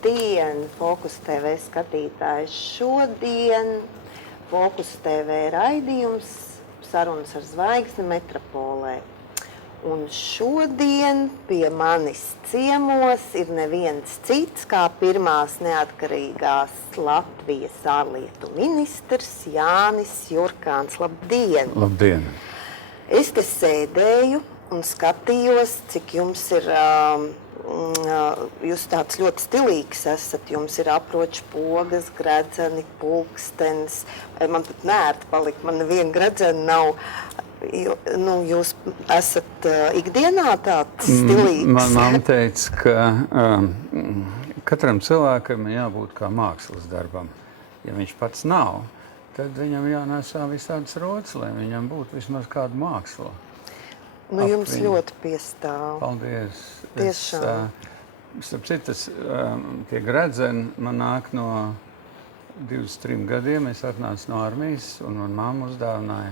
Labdien, Fokus TV skatītājs! Šodien Fokus TV raidījums Sarunas ar zvaigzni Metropolē. Un šodien pie manis ciemos ir neviens cits kā pirmās neatkarīgās Latvijas ārlietu ministrs Jānis Jurkāns. Labdien! Labdien! Es te sēdēju un skatījos, cik jums ir, jūs tāds ļoti stilīgs esat, jums ir aproču pogas, gredzeni, pulkstenis, man pat neērti palika, man neviena gredzena nav. Jūs esat ikdienā tāds stilīgs? Man mamma teica, ka katram cilvēkam jābūt kā mākslas darbam. Ja viņš pats nav, tad viņam jānesā visādas rotas, lai viņam būtu vismaz kāda māksla. Jums ļoti piestāv. Paldies. Tiešām. Starp citas, tie gredzeni man nāk no 23 gadiem. Es atnācu no armijas un man mamma uzdāvināja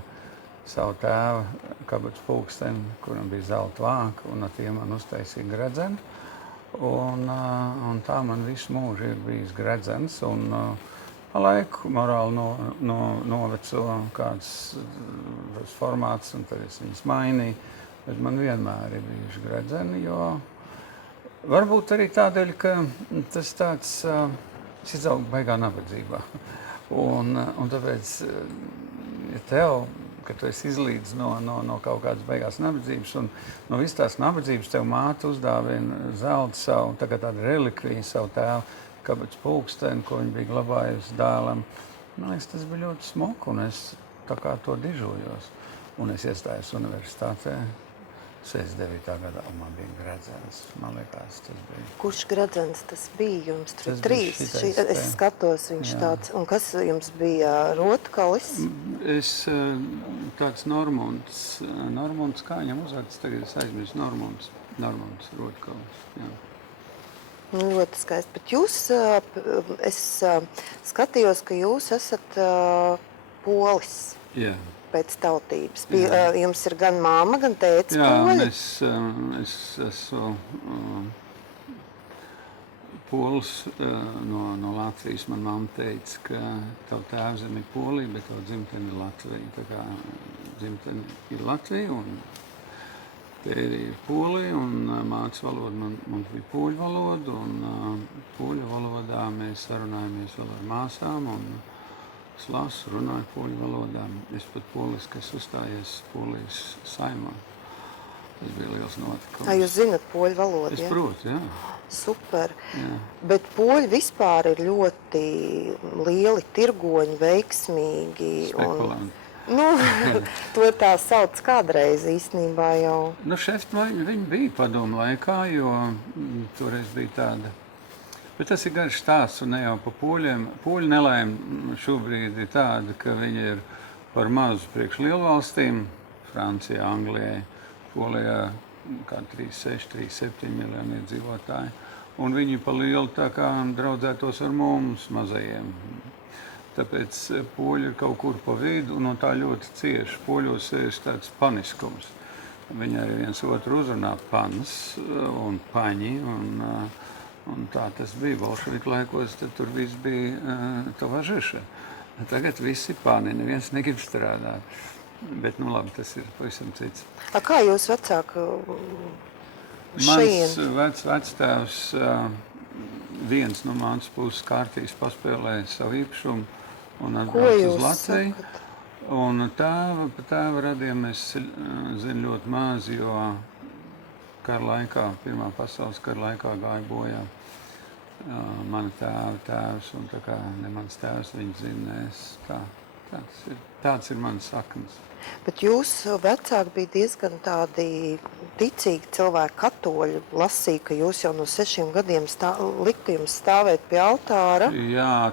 savu tēvu kabatas pulksteni, kuram bija zelta vāka, un ar tiem man uztaisīja gredzeni. Un tā man visu mūžu ir bijis gredzens. Un pa laiku morāli noveco kāds formāts, un tad es viņus mainīju. Bet man vienmēr ir bijuši gredzeni, jo varbūt arī tādēļ, ka tas tāds, es izaugu baigā nabadzībā. Un tāpēc, ja tev, ka tu esi izlīdz no kaut kādas beigās nabadzības, un no visas tās nabadzības tev māte uzdāvina zelta savu, tagad tādu relikviju, savu tēvu kabatas pulksteni, ko viņa bija glabājusi dēlam. Man liekas, tas bija ļoti smuki, un es tā kā to dižojos. Un es iestājos universitātē. 69. gadā man bija gredzens. Man liekas, tas bija. Kurš gredzens tas bija? Jums tur Tas 3. bija šitais Es skatos, viņš tāds. Un kas jums bija? Rotkalis? Es tāds Normunds, kā viņam uzvārds, tagad es aizmirsu, Normunds Rotkalis. Jā. Ļoti skaisti. Bet jūs, es skatījos, ka jūs esat polis. Jā. Pēc tautības. Jums ir gan māma, gan tētis poļi? Jā, es esmu polis no Latvijas. Man mamma teica, ka tavu tēvzeme ir Polija, bet tavu dzimteni ir Latvija. Tā kā dzimteni ir Latvija un tēvi ir Polija, un mātes valoda mums bija poļu valoda, un poļu valodā mēs sarunājamies vēl ar māsām, un es lasu, runāju poļu valodā. Es pat poliski uzstājies Polijas saimā. Tas bija liels notikums. Jūs zinat poļu valodu? Es protu, jā. Super. Jā. Bet poļi vispār ir ļoti lieli tirgoņi, veiksmīgi. Spekulanti. To tā sauc kādreiz īstenībā jau. Šefmaņi viņi bija padomu laikā, jo toreiz bija tāda. Bet tas ir garš stāsts un ne jau pa poļiem. Poļu nelaime šobrīd ir tāda, ka viņi ir par mazu priekš lielvalstīm, Francijā, Anglijai, Polijā, kā 36, 37 miljoni iedzīvotāji. Un viņi pa lielu tā kā draudzētos ar mums, mazajiem. Tāpēc poļi ir kaut kur pa vidu un no tā ļoti cieši. Poļos ir tāds paniskums. Viņi arī viens otru uzrunā pans un paņi un tā tas bija bolševiku laikos, tad tur viss bija tovažiša. Tagad visi pani, neviens negrib strādāt. Bet, labi, tas ir pavisam cits. Kā jūs vecāku šeit? Mans vectēvs viens no mātes puses kārtīs paspēlēja savu īpašumu un atbrauc uz Latviju. Sakat? Un tēva radiem es zinu ļoti maz, jo kara laikā, Pirmā pasaules kara laikā gāja bojā mana tēva tēvs, un tā kā ne mans tēvs viņu zinās. Tāds ir mans saknes. Bet jūsu vecāki bija diezgan tādi ticīgi cilvēki, katoļi. Lasīja, ka jūs jau no 6 gadiem liktu jums stāvēt pie altāra. Jā,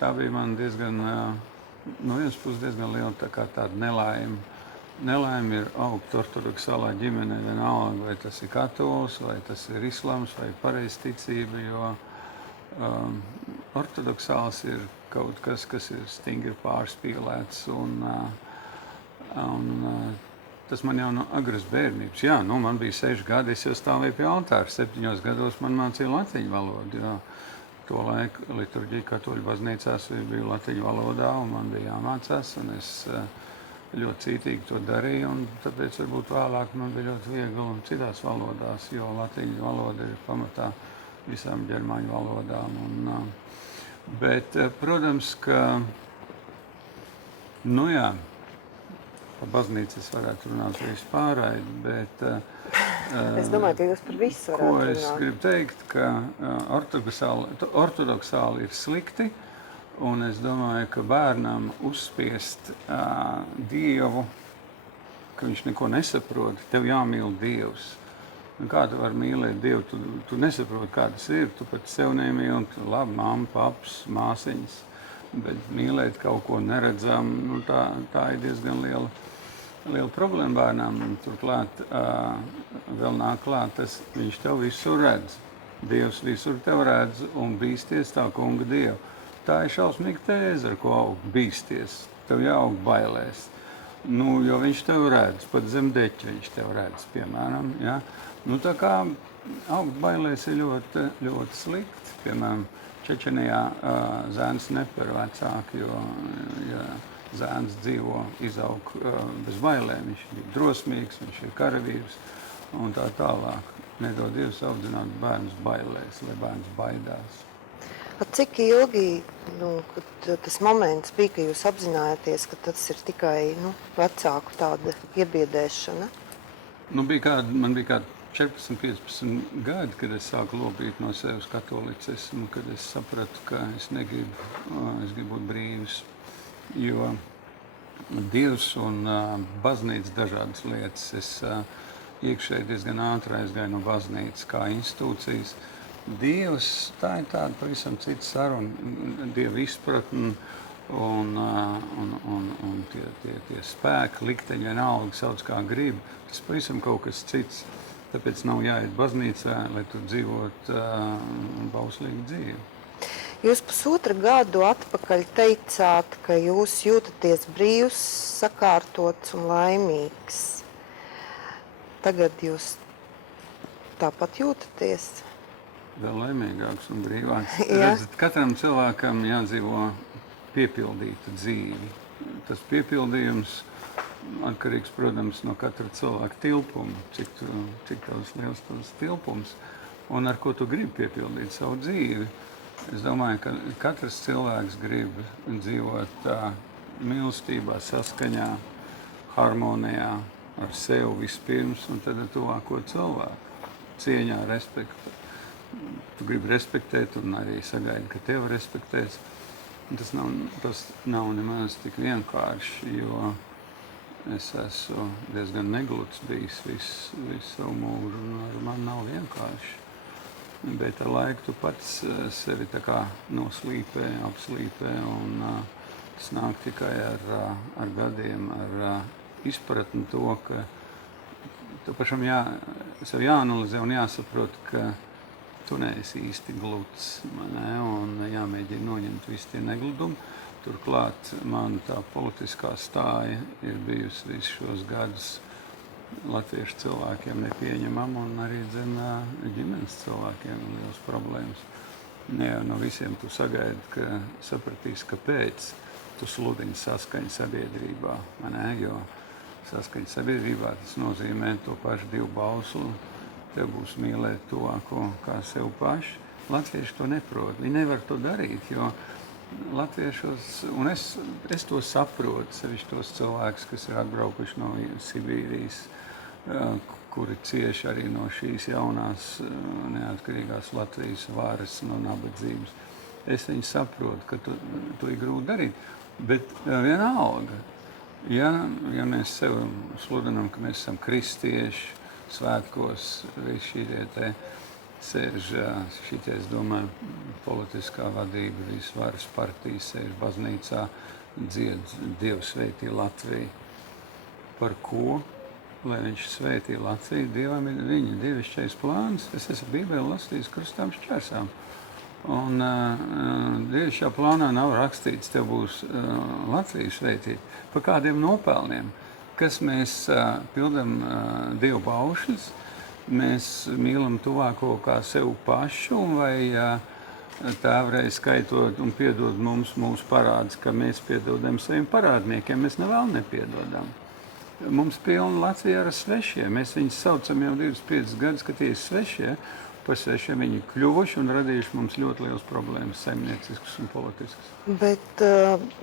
tā bija man diezgan, no vienas puses diezgan liela tāda nelaime. Nelaime ir augt ortodoksālā ģimenē vienalga, vai tas ir katolis, vai tas ir islams, vai pareizticība, jo ortodoksāls ir kaut kas ir stingri pārspīlēts, un tas man jau no agras bērnības. Jā, nu, man bija 6 gadi, es jau stāvēju pie altāra. 7 gados man mācīja latviešu valodu. Jā. To laiku liturģija katoļu baznīcās bija latviešu valodā, un man bija jāmācās, un es ļoti cītīgi to darīju, un tāpēc varbūt vēlāk man bija ļoti viegli un citās valodās, jo latviešu valoda ir pamatā visām ģermāņu valodām. Bet, protams, ka, nu jā, par baznīcu es varētu runāt vispārēji, bet Es domāju, ka jūs par visu varētu ko runāt. es gribu teikt, ka ortodoksāli ir slikti, un es domāju, ka bērnam uzspiest Dievu, ka viņš neko nesaprot, tev jāmīl Dievs. Un kā tu vari mīlēt Dievu? Tu nesaproti, kā tas ir. Tu pat sev nemīli, tu labi, mamma, paps, māsiņas, bet mīlēt kaut ko neredzam, nu, tā ir diezgan liela problēma bērnam. Turklāt vēl nāk klāt, viņš tev visur redz. Dievs visur tev redz un bīsties tā kunga Dievu. Tā ir šausmīga tēze, ar ko aug bīsties. Tev jāaug bailēs. Nu, jo viņš tev redz, pat zem deķa viņš tev redz, piemēram. Ja? Nu, tā kā augt bailēs ir ļoti, ļoti slikti. Piemēram, Čečenijā zēns neper vecāki, jo ja zēns dzīvo, izaug bez bailēm. Viņš ir drosmīgs, viņš ir karavīrs un tā tālāk. Nedod Dievs audzināt bērnus bailēs, lai bērns baidās. Cik ilgi tas moments bija, ka jūs apzinājāties, ka tas ir tikai vecāku tāda iebiedēšana? Nu, man bija kādi 14, 15 gadi, kad es sāku lobīt no sevis katolicismu, kad es sapratu, ka es gribu būt brīvs, jo Dievs un baznīca dažādas lietas. Es iekšēji diezgan ātri aizgāju no baznīcas kā institūcijas. Dievs, tā ir tāda pavisam cita saruna, Dieva izpratne un tie spēki, likteņi vienalga sauc kā grib. Tas pavisam kaut kas cits. Tāpēc nav jāiet baznīcā, lai tu dzīvotu bauslīgu dzīvi. Jūs 1,5 gadu atpakaļ teicāt, ka jūs jūtaties brīvs, sakārtots un laimīgs. Tagad jūs tāpat jūtaties? Vēl laimīgāks un brīvāks. Redzat, katram cilvēkam jādzīvo piepildīta dzīvi. Tas piepildījums atkarīgs, protams, no katra cilvēka tilpuma, cik tavs liels tavs tilpums un ar ko tu gribi piepildīt savu dzīvi. Es domāju, ka katrs cilvēks grib dzīvot mīlestībā, saskaņā, harmonijā ar sevi vispirms un tad ar tuvāko cilvēku. Cieņā, respektu. Tu gribi respektēt un arī sagaidi, ka tevi respektēs. Tas nav nemaz tik vienkārši, jo es esmu diezgan negluds bijis visu savu mūžu, un man nav vienkārši. Bet ar laiku tu pats sevi tā kā noslīpē, apslīpē, un tas nāk tikai ar gadiem, ar izpratni to, ka tu pašam sev jāanalizē un jāsaprot, ka tu neesi īsti gluds, un jāmēģina noņemt visi tie negludumi. Turklāt man tā politiskā stāja ir bijusi visus šos gadus latviešu cilvēkiem nepieņemama un arī ģimenes cilvēkiem liels problēmas. Jā, no visiem tu sagaidi, ka sapratīs, kāpēc tu sludini saskaņu sabiedrībā. Jo saskaņu sabiedrībā tas nozīmē to pašu divu bauslu. Tev būs mīlēt tuvāko kā sev paši. Latvieši to neprot. Viņi nevar to darīt, jo latviešos, un es to saprotu, sevišķi tos cilvēkus, kas ir atbraukuši no Sibīrijas, kuri cieši arī no šīs jaunās neatkarīgās Latvijas varas, no nabadzības. Es viņu saprotu, ka to ir grūti darīt, bet vienalga, ja mēs sev sludinām, ka mēs esam kristieši, svētkos, visi šie te sēž, es domāju, politiskā vadība, visas varas partijas sēž baznīcā, dzied Dievu svētī Latviju. Par ko? Lai viņš svētī Latviju, Dievam ir viņa dievišķais plāns. Es esmu Bībeli lasījis krustām šķērsām. Un dievišķā plānā nav rakstīts, tev būs Latviju svētīt. Par kādiem nopelniem? kas mēs pildam Dievu baušļus, mēs mīlam tuvāko kā sev pašu, vai Tēvreiz skaitot un piedod mums mūsu parādus, ka mēs piedodam saviem parādniekiem, mēs nevēl nepiedodam. Mums pilna Latvijā ar svešiem. Mēs viņus saucam jau 25 gadus, ka tie ir svešie. Par svešiem viņi kļuvuši un radījuši mums ļoti liels problēmas, saimnieciskas un politiskas. Bet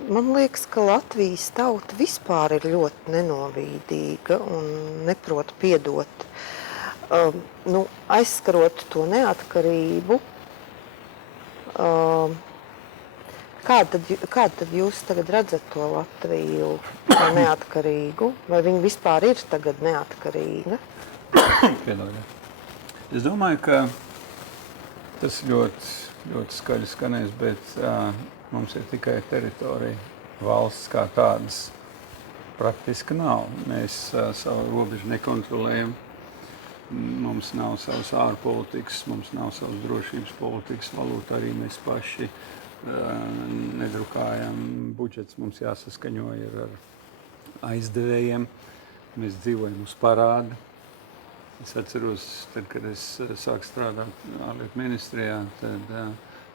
man liekas, ka Latvijas tauta vispār ir ļoti nenovīdīga un neprot piedot. Aizskarot to neatkarību, kā tad jūs tagad redzat to Latviju kā neatkarīgu? Vai viņa vispār ir tagad neatkarīga? Piedodiet. Es domāju, ka tas ļoti, ļoti skaļi skanēs, bet mums ir tikai teritorija. Valsts kā tādas praktiski nav. Mēs savu robežu nekontrolējam. Mums nav savas ārpolitikas, mums nav savas drošības politikas, valūta arī mēs paši nedrukājam. Budžets mums jāsaskaņo ar aizdevējiem. Mēs dzīvojam uz parādu. Es atceros, tad, kad es sāku strādāt ārlietu ministrijā, tad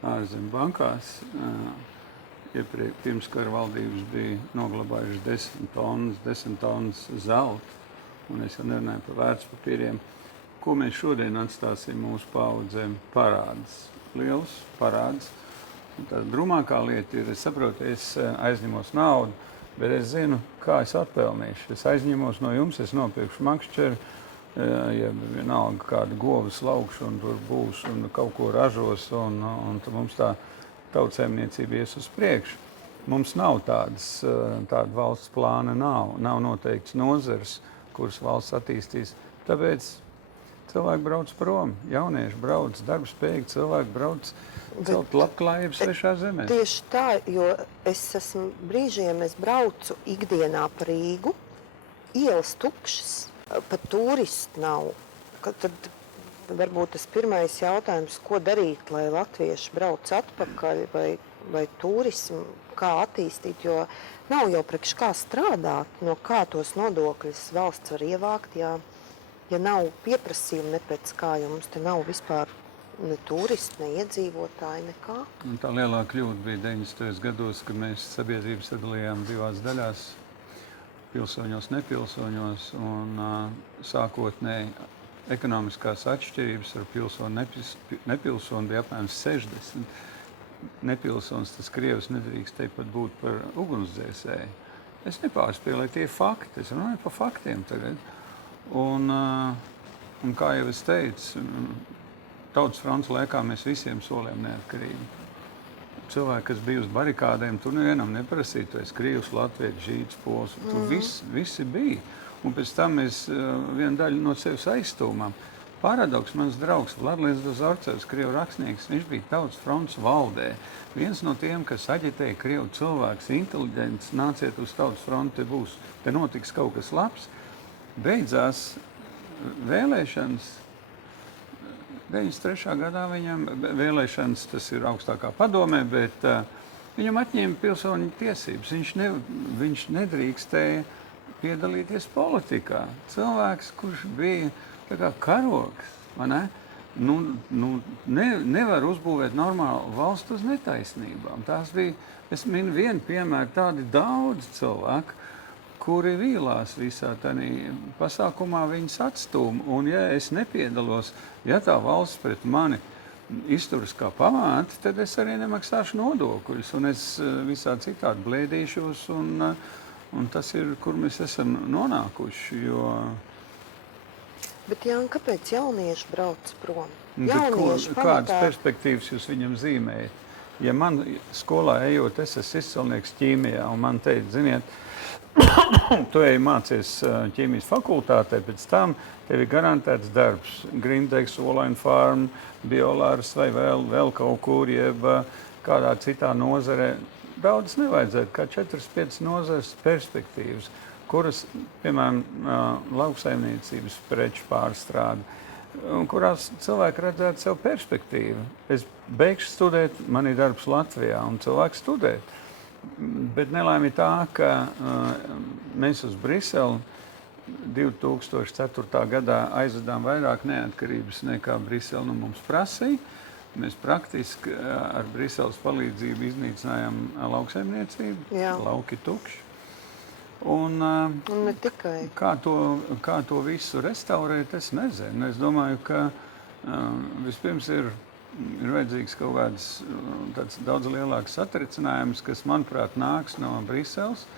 ārzemju bankās pirms kara valdības bija noglabājuši 10 tonnas zelta, un es jau nerunāju par vērtspapīriem. Ko mēs šodien atstāsim mūsu paaudzēm? Parādus, liels parādus. Tā drumākā lieta ir, es saprotu, es aizņemos naudu, bet es zinu, kā es atpelnīšu. Es aizņemos no jums, es nopirkšu makšķeri, ja vienalga kāda govas laukšu un tur būs un kaut ko ražos un mums tā tautsēmniecība ies uz priekšu. Mums nav tāda valsts plāna, nav noteikts nozars, kuras valsts attīstīs. Tāpēc cilvēki brauc prom, jaunieši brauc, darbspējīgi cilvēki brauc celt labklājību svešā zemē. Tieši tā, jo brīžiem es braucu ikdienā pa Rīgu, ielas tukšas, pat turisti nav. Tad varbūt tas pirmais jautājums, ko darīt, lai latvieši brauc atpakaļ vai turismu, kā attīstīt, jo nav jau priekš kā strādāt, no kā tos nodokļus valsts var ievākt, ja nav pieprasījuma ne pēc kā, jo mums te nav vispār ne turisti, ne iedzīvotāji, nekā. Un tā lielā kļūda bija 90. gados, kad mēs sabiedrību sadalījām divās daļās. Pilsoņos, nepilsoņos, un sākotnēji ekonomiskās atšķirības ar pilsoni, nepilsoni bija apmēram 60. Nepilsonis, tas Krievs nedrīkstēja pat būt par ugunsdzēsēju. Es nepārspēlēju, tie fakti, es runāju par faktiem tagad. Un kā jau es teicu, Tautas frontes laikā mēs visiem solījām neatkarību. Cilvēki, kas bija uz barikādēm, tur nevienam neprasīja, tu esi Krievs, Latvietis, Žīds, Pols. Tur visi bija. Un pēc tam mēs vienu daļu no sevis aizstūmām. Paradoks, mans draugs Vladimirs Dozorcevs, Krievu rakstnieks, viņš bija Tautas frontes valdē. Viens no tiem, kas aģitēja Krievu cilvēks, inteliģents, nāciet uz Tautas fronti, te notiks kaut kas labs. Beidzās vēlēšanas. 93. gadā viņam vēlēšanas, tas ir augstākā padomē, bet viņam atņēma pilsoņu tiesības. Viņš nedrīkstēja piedalīties politikā. Cilvēks, kurš bija tā kā karogs, vai ne? Nevar uzbūvēt normālu valstu uz netaisnībām. Tās bija, es minu vienu piemēru, tādi daudz cilvēku, kuri vīlās visā tādā pasākumā, viņus atstūma. Un ja es nepiedalos, ja tā valsts pret mani izturas kā pamāti, tad es arī nemaksāšu nodokļus. Un es visā citādi blēdīšos, un tas ir, kur mēs esam nonākuši. Bet, Jāni, kāpēc jaunieši brauc prom? Kādas perspektīvas jūs viņam zīmējat? Ja man skolā ejot, es esmu izcilnieks ķīmijā, un man teica, ziniet, tu ej mācies ķīmijas fakultātē, pēc tam tev ir garantēts darbs. Grindex, Olaina Farm, Biolārs vai vēl kaut kur, jeb kādā citā nozarē. Daudz nevajadzētu, kā 4-5 nozares perspektīvas, kuras, piemēram, lauksaimniecības preču pārstrāde, kurās cilvēki redzētu sev perspektīvu. Es beigšu studēt, man ir darbs Latvijā, un cilvēks studēt. Bet nelaime tā, ka mēs uz Briseli 2004. gadā aizvedām vairāk neatkarības nekā Brisele nu mums prasīja. Mēs praktiski ar Briseles palīdzību iznīcinājām lauksaimniecību, lauki tukši. Un ne tikai. Kā to visu restaurēt, es nezinu. Es domāju, ka vispirms ir vajadzīgs kaut kāds daudz lielāks satricinājums, kas, manuprāt, nāks no Briseles,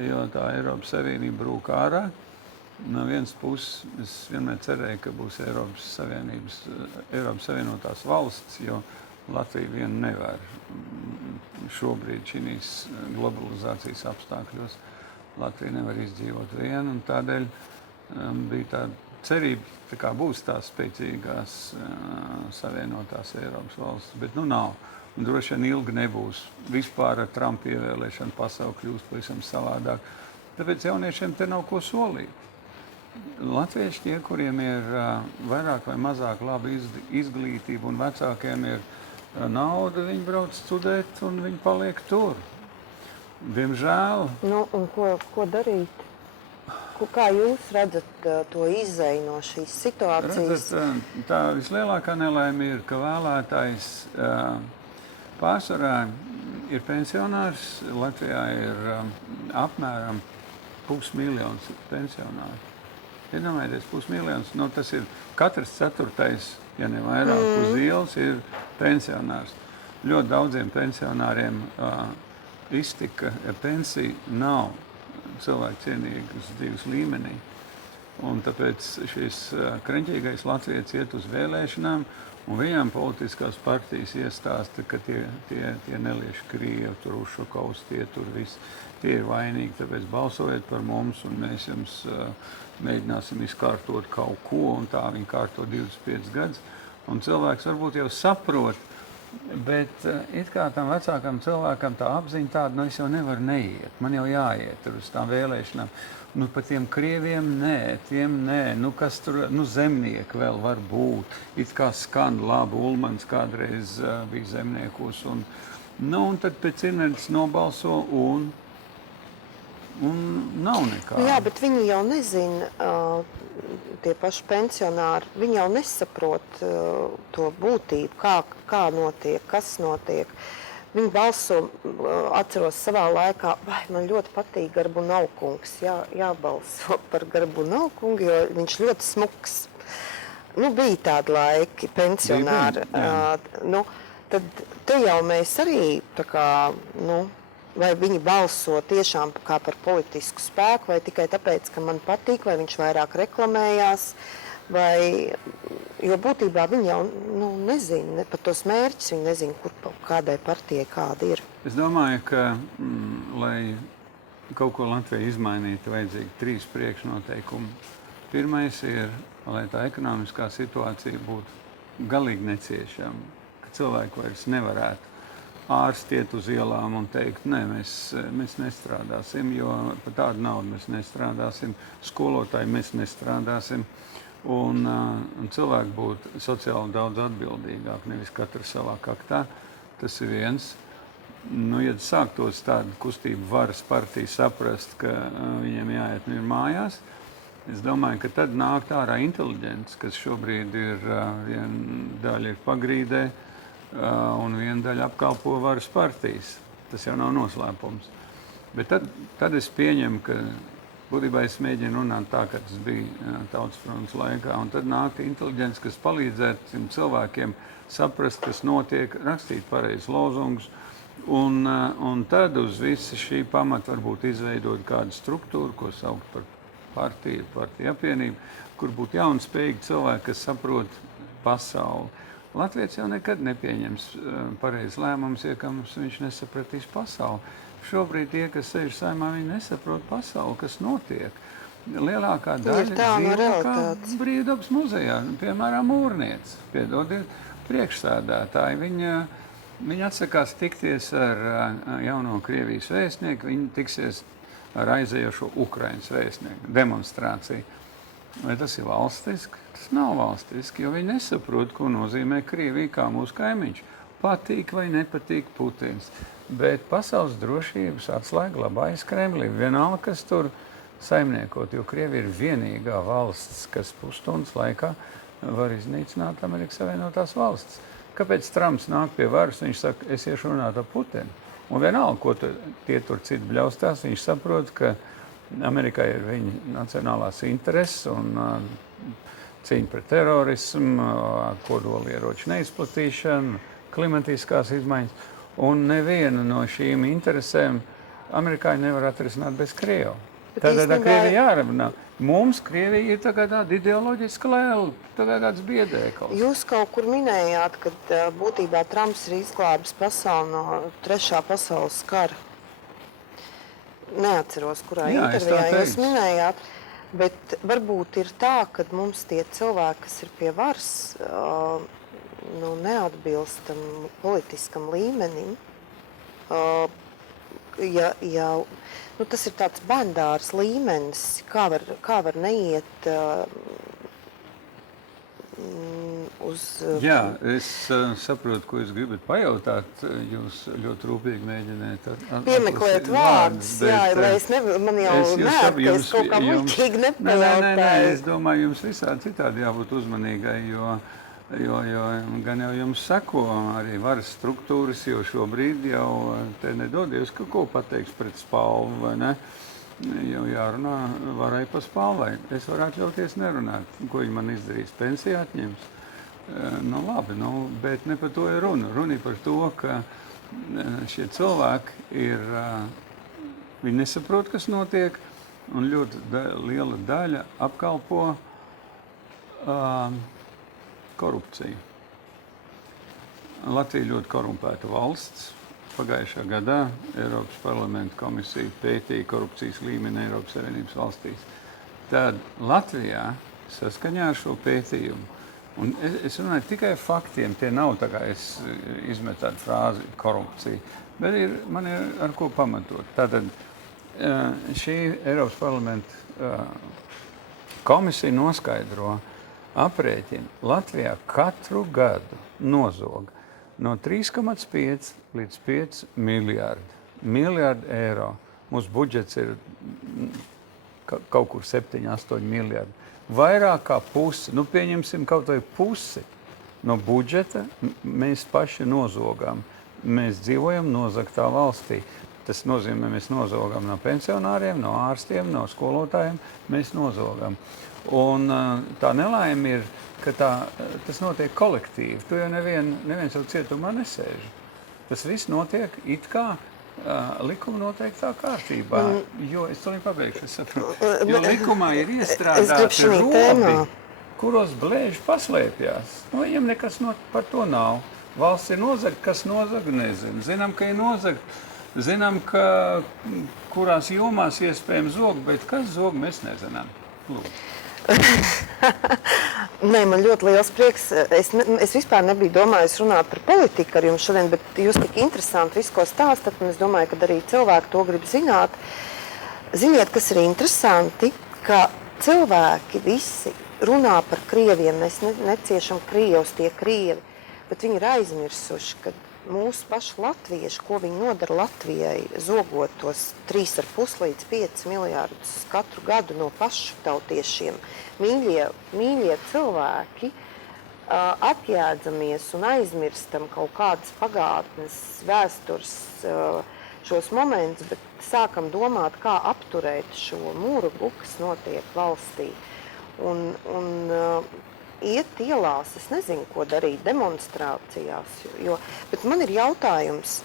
jo tā Eiropas Savienība rūk ārā. No vienas puses, es vienmēr cerēju, ka būs Eiropas Savienotās valsts, jo Latvija vien nevar šobrīd šīs globalizācijas apstākļos. Latvija nevar izdzīvot vienu, un tādēļ bija tāda cerība, tā kā būs tās spēcīgās Savienotās Eiropas valsts, bet nu nav. Un droši vien ilgi nebūs. Vispār ar Trumpa ievēlēšanu pasauli kļūst pavisam savādāk. Tāpēc jauniešiem te nav ko solīt. Latvieši tie, kuriem ir vairāk vai mazāk laba izglītība un vecākiem ir nauda, viņi brauc studēt un viņi paliek tur. Diemžēl. Nu, un ko darīt? Kā jūs redzat to izēju no šīs situācijas? Redzat, tā vislielākā nelaime ir, ka vēlētājs pārsvarā ir pensionārs. Latvijā ir apmēram 500 000 pensionāru. Iedomājieties, 500 000, tas ir katrs 4., ja ne vairāk, uz ielas ir pensionārs. Ļoti daudziem pensionāriem iztika pensija nav cilvēku cienīgas dzīves līmenī. Un tāpēc šis kreņķīgais latviets iet uz vēlēšanām, un viņām politiskās partijas iestāsta, ka tie nelieši Krievi, tur Ušakovs, tie tur visi, tie ir vainīgi, tāpēc balsojiet par mums, un mēs jums mēģināsim izkārtot kaut ko, un tā viņi kārto 25 gadus. Un cilvēks varbūt jau saprot, bet it kā tam vecākam cilvēkam tā apziņa tāda, nu es jau nevaru neiet, man jau jāiet uz tām vēlēšanām. Nu, pa tiem Krieviem tiem nē, nu kas tur, nu zemnieki vēl var būt, it kā skan labi, Ulmans kādreiz bija zemniekos, un tad pēc inventas nobalso un nav nekā. Jā, bet viņi jau nezina, tie paši pensionāri, viņi jau nesaprot to būtību, kā notiek, kas notiek. Viņi balso, atceros savā laikā, vai man ļoti patīk Garbunovs kungs, jābalso par Garbunovs kungu, jo viņš ļoti smuks. Nu, bija tādi laiki, pensionāri. Tad te jau mēs arī tā kā, vai viņi balso tiešām kā par politisku spēku, vai tikai tāpēc, ka man patīk, vai viņš vairāk reklamējās, jo būtībā viņi jau nezina par tos mērķus, viņi nezina, kur kādai partijai kāda ir. Es domāju, ka, lai kaut ko Latvijai izmainītu, vajadzīgi 3 priekšnoteikumi. Pirmais ir, lai tā ekonomiskā situācija būtu galīgi neciešama, ka cilvēki vairs nevarētu ārstiet uz ielām un teikt, nē, mēs nestrādāsim, jo par tādu naudu mēs nestrādāsim, skolotāji mēs nestrādāsim, un cilvēki būtu sociāli daudz atbildīgāk, nevis katrs savā kaktā. Tas ir viens. Nu, ja sāktos tāda kustība varas partija saprast, ka viņiem jāiet ir mājās, es domāju, ka tad nāk ārā inteliģents, kas šobrīd ir viena daļa ir pagrīdē, un viena daļa apkalpo varas partijas. Tas jau nav noslēpums. Bet tad es pieņemu, ka būtībā es mēģinu runāt tā, kā tas bija Tautas frontes laikā, un tad nāk inteliģents, kas palīdzētu cilvēkiem saprast, kas notiek, rakstīt pareizi lozungus, un tad uz visa šī pamata varbūt izveidot kādu struktūru, ko saukt par partiju apvienību, kur būtu jauni spējīgi cilvēki, kas saprot pasauli. Latvijas jau nekad nepieņems pareizi lēmumus, ja viņš nesapratīs pasauli. Šobrīd tie, kas sēž Saeimā, viņi nesaprot pasauli, kas notiek. Lielākā daļa dzīvo kā Brīvdabas muzejā, piemēram, mūrniece, piedodiet, priekšsēdētāji. Viņi atsakās tikties ar jauno Krievijas vēstnieku, viņi tiksies ar aizējošo Ukrainas vēstnieku demonstrāciju. Vai tas ir valstiski? Tas nav valstiski, jo viņi nesaprot, ko nozīmē Krievija kā mūsu kaimiņš. Patīk vai nepatīk Putins. Bet pasaules drošības atslēga labājas Kremlī. Vienalga, kas tur saimniekot, jo Krievija ir vienīgā valsts, kas pusstundas laikā var iznīcināt Amerikas Savienotās valsts. Kāpēc Trumps nāk pie varas? Viņš saka, es iešu runāt ar Putinu. Un vienalga, ko tie tur citi bļaustās, viņš saprot, ka Amerikai ir viņa nacionālās intereses un cīņa pret terorismu, kodolieroču neizplatīšanu, klimatiskās izmaiņas. Un nevienu no šīm interesēm amerikāņi nevar atrisināt bez Krievu. Tātad Krievija jārunā. Mums Krievija ir tagad tāda ideoloģiska lēla, tagad tāds biedēkals. Jūs kaut kur minējāt, ka būtībā Trumps ir izglābis pasauli no 3. pasaules kara. Neatceros, kurā intervijā jūs minējāt, bet varbūt ir tā, ka mums tie cilvēki, kas ir pie varas, neatbilst tam politiskam līmenim. Tas ir tāds bendārs līmenis, kā var neiet uz... Jā, es saprotu, ko jūs gribat pajautāt. Jūs ļoti rūpīgi mēģināt piemeklēt vārdus, man jau nāk, ka es kaut kā muļķīgi nepajautāju. Nē, es domāju, jums visādi citādi jābūt uzmanīgai, jo gan jau jums seko arī varas struktūras, jo šobrīd jau te nedodies, ka ko pateiks pret spalvu, vai ne? Jau jārunā varai pa spalvai. Es varu atļauties nerunāt, ko viņi man izdarīs. Pensiju atņems. Labi, bet ne par to ir runa. Runa ir par to, ka šie cilvēki viņi nesaprot, kas notiek, un ļoti liela daļa apkalpo korupciju. Latvija ir ļoti korumpēta valsts. Pagājušā gadā Eiropas parlamenta komisija pētīja korupcijas līmeni Eiropas Savienības valstīs. Tad Latvijā saskaņā ar šo pētījumu, un es runāju tikai faktiem, tie nav tā kā es izmetu tādu frāzi korupcija, bet man ir ar ko pamatot. Tātad šī Eiropas parlamenta komisija noskaidro aprēķinu. Latvijā katru gadu nozog no 3,5 līdz 5 miljārdi eiro. Mūsu budžets ir kaut kur 7-8 miljārdi. Vairāk kā pusi, pieņemsim kaut vai pusi no budžeta mēs paši nozogām. Mēs dzīvojam nozagtā valstī. Tas nozīmē, mēs nozogam no pensionāriem, no ārstiem, no skolotājiem. Mēs nozogam. Un tā nelaime ir, ka tas notiek kolektīvi. Tu jau neviens jau cietumā nesēž. Tas viss notiek it kā likuma noteiktā kārtībā. Jo, es to nepabeigšu, es saprotu. Jo likumā ir iestrādāti robi, kuros blēži paslēpjās. Viņam nekas par to nav. Valsts ir nozagta, kas nozaga, nezinu. Zinām, ka ir nozagta. Zinām, ka kurās jomās iespējams zog, bet kas zog, mēs nezinām. Lūdzu. Nē, man ļoti liels prieks. Es vispār nebiju domājis runāt par politiku ar jums šodien, bet jūs tik interesanti visu, ko stāstat, un es domāju, ka arī cilvēki to grib zināt. Ziniet, kas ir interesanti, ka cilvēki visi runā par krieviem. Mēs neciešam krievus, tie krievi, bet viņi ir aizmirsuši, ka mūsu paši latvieši, ko viņi nodara Latvijai, zogot tos 3,5 līdz 5 miljārdus katru gadu no pašu tautiešiem. Mīļie cilvēki, apjēdzamies un aizmirstam kaut kādas pagātnes, vēstures šos momentus, bet sākam domāt, kā apturēt šo murgu, kas notiek valstī. Un iet ielās, es nezinu, ko darīt, demonstrācijās, bet man ir jautājums,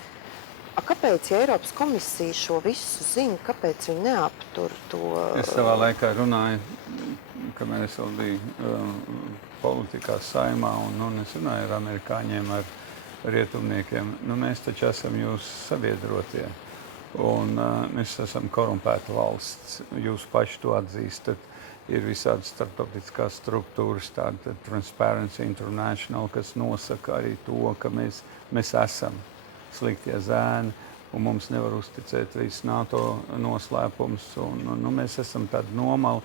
kāpēc, ja Eiropas komisija šo visu zina, kāpēc viņi neaptur to? Es savā laikā runāju, kamēr es vēl biju politikā Saeimā, un es runāju ar amerikāņiem, ar rietumniekiem. Mēs taču esam jūs sabiedrotie, un mēs esam korumpēta valsts. Jūs paši to atzīstat. Ir visādi starptautiskās struktūras, tāda Transparency International, kas nosaka arī to, ka mēs esam sliktie zēni, un mums nevar uzticēt viss NATO noslēpums, un mēs esam tādi nomali.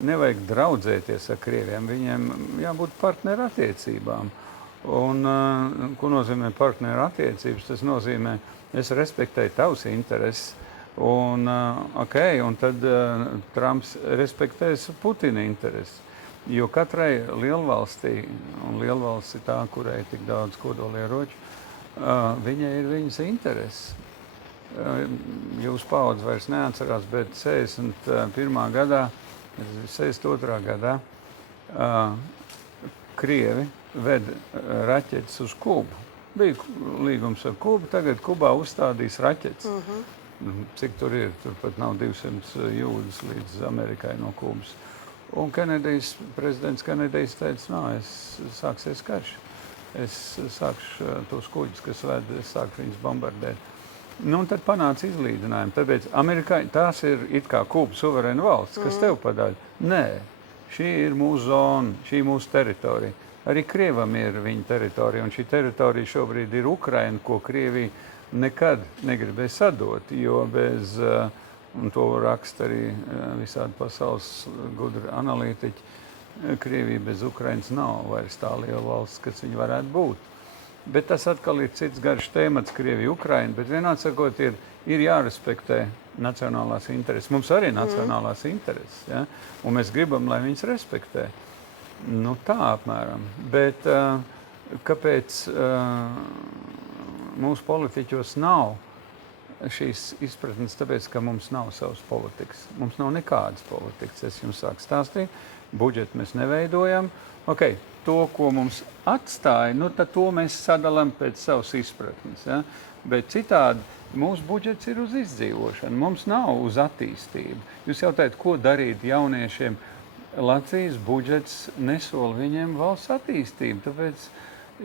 nevajag draudzēties ar Krieviem, viņiem jābūt partneru attiecībām. Un, ko nozīmē partneru attiecības? Tas nozīmē, es respektēju tavs intereses, un tad Trumps respektēs Putina intereses. Jo katrai lielvalstī, un lielvalsts ir tā, kurai ir tik daudz kodolieroču, viņai ir viņas intereses. Jūs paudze vairs neatcerās, bet 61. gadā, 62. gadā Krievi ved raķetes uz Kubu. Bija līgums ar Kubu, tagad Kubā uzstādīs raķetes. Cik tur ir? Tur pat nav 200 jūdzes līdz Amerikai no Kubas. Un prezidents Kenedijs teica, sāksies karš. Es sākšu tos kuģus, kas ved, es sākšu viņus bombardēt. Un tad panāca izlīdzinājumi. Tāpēc tās ir it kā Kuba suverēna valsts, kas tev padāļ. Nē, šī ir mūsu zona, šī ir mūsu teritorija. Arī Krievam ir viņa teritorija, un šī teritorija šobrīd ir Ukraina, ko Krievija nekad negribēja sadot, jo bez, un to raksta arī visādi pasaules gudri analītiķi, Krievija bez Ukrainas nav vairs tā liela valsts, kas viņa varētu būt. Bet tas atkal ir cits garš tēmats Krievija, Ukraina, bet vienādi sakot, ir jārespektē nacionālās intereses. Mums arī nacionālās intereses, ja? Un mēs gribam, lai viņas respektē. Nu tā apmēram. Bet kāpēc mūsu politiķos nav šīs izpratnes? Tāpēc, ka mums nav savas politikas. Mums nav nekādas politikas. Es jums sāku stāstīt, budžetu mēs neveidojam. To, ko mums atstāja, tad to mēs sadalām pēc savas izpratnes. Ja? Bet citādi mūsu budžets ir uz izdzīvošanu. Mums nav uz attīstību. Jūs jautājat, ko darīt jauniešiem? Latvijas budžets nesola viņiem valsts attīstību, tāpēc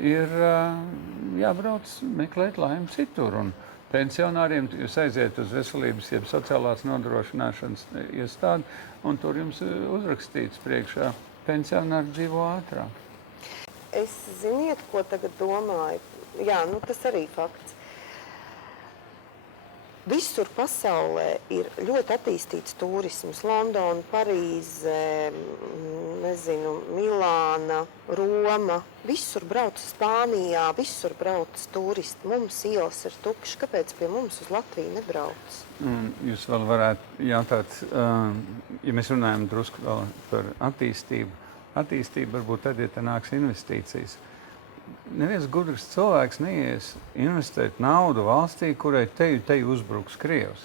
ir jābrauc meklēt laimi citur. Un pensionāriem jūs aiziet uz veselības, jeb sociālās nodrošināšanas iestādi, un tur jums uzrakstīts priekšā, pensionāri dzīvo ātrāk. Es ziniet, ko tagad domāju? Jā, tas arī fakts. Visur pasaulē ir ļoti attīstīts turisms. Londona, Parīze, Milāna, Roma. Visur brauc Spānijā, visur brauc turisti. Mums ielas ir tukšas. Kāpēc pie mums uz Latviju nebrauc? Jūs vēl varētu jautāt, ja mēs runājam drusku vēl par attīstību. Attīstība varbūt tad, ja te nāks investīcijas. Neviens gudrs cilvēks neies investēt naudu valstī, kurai te uzbruks Krievs.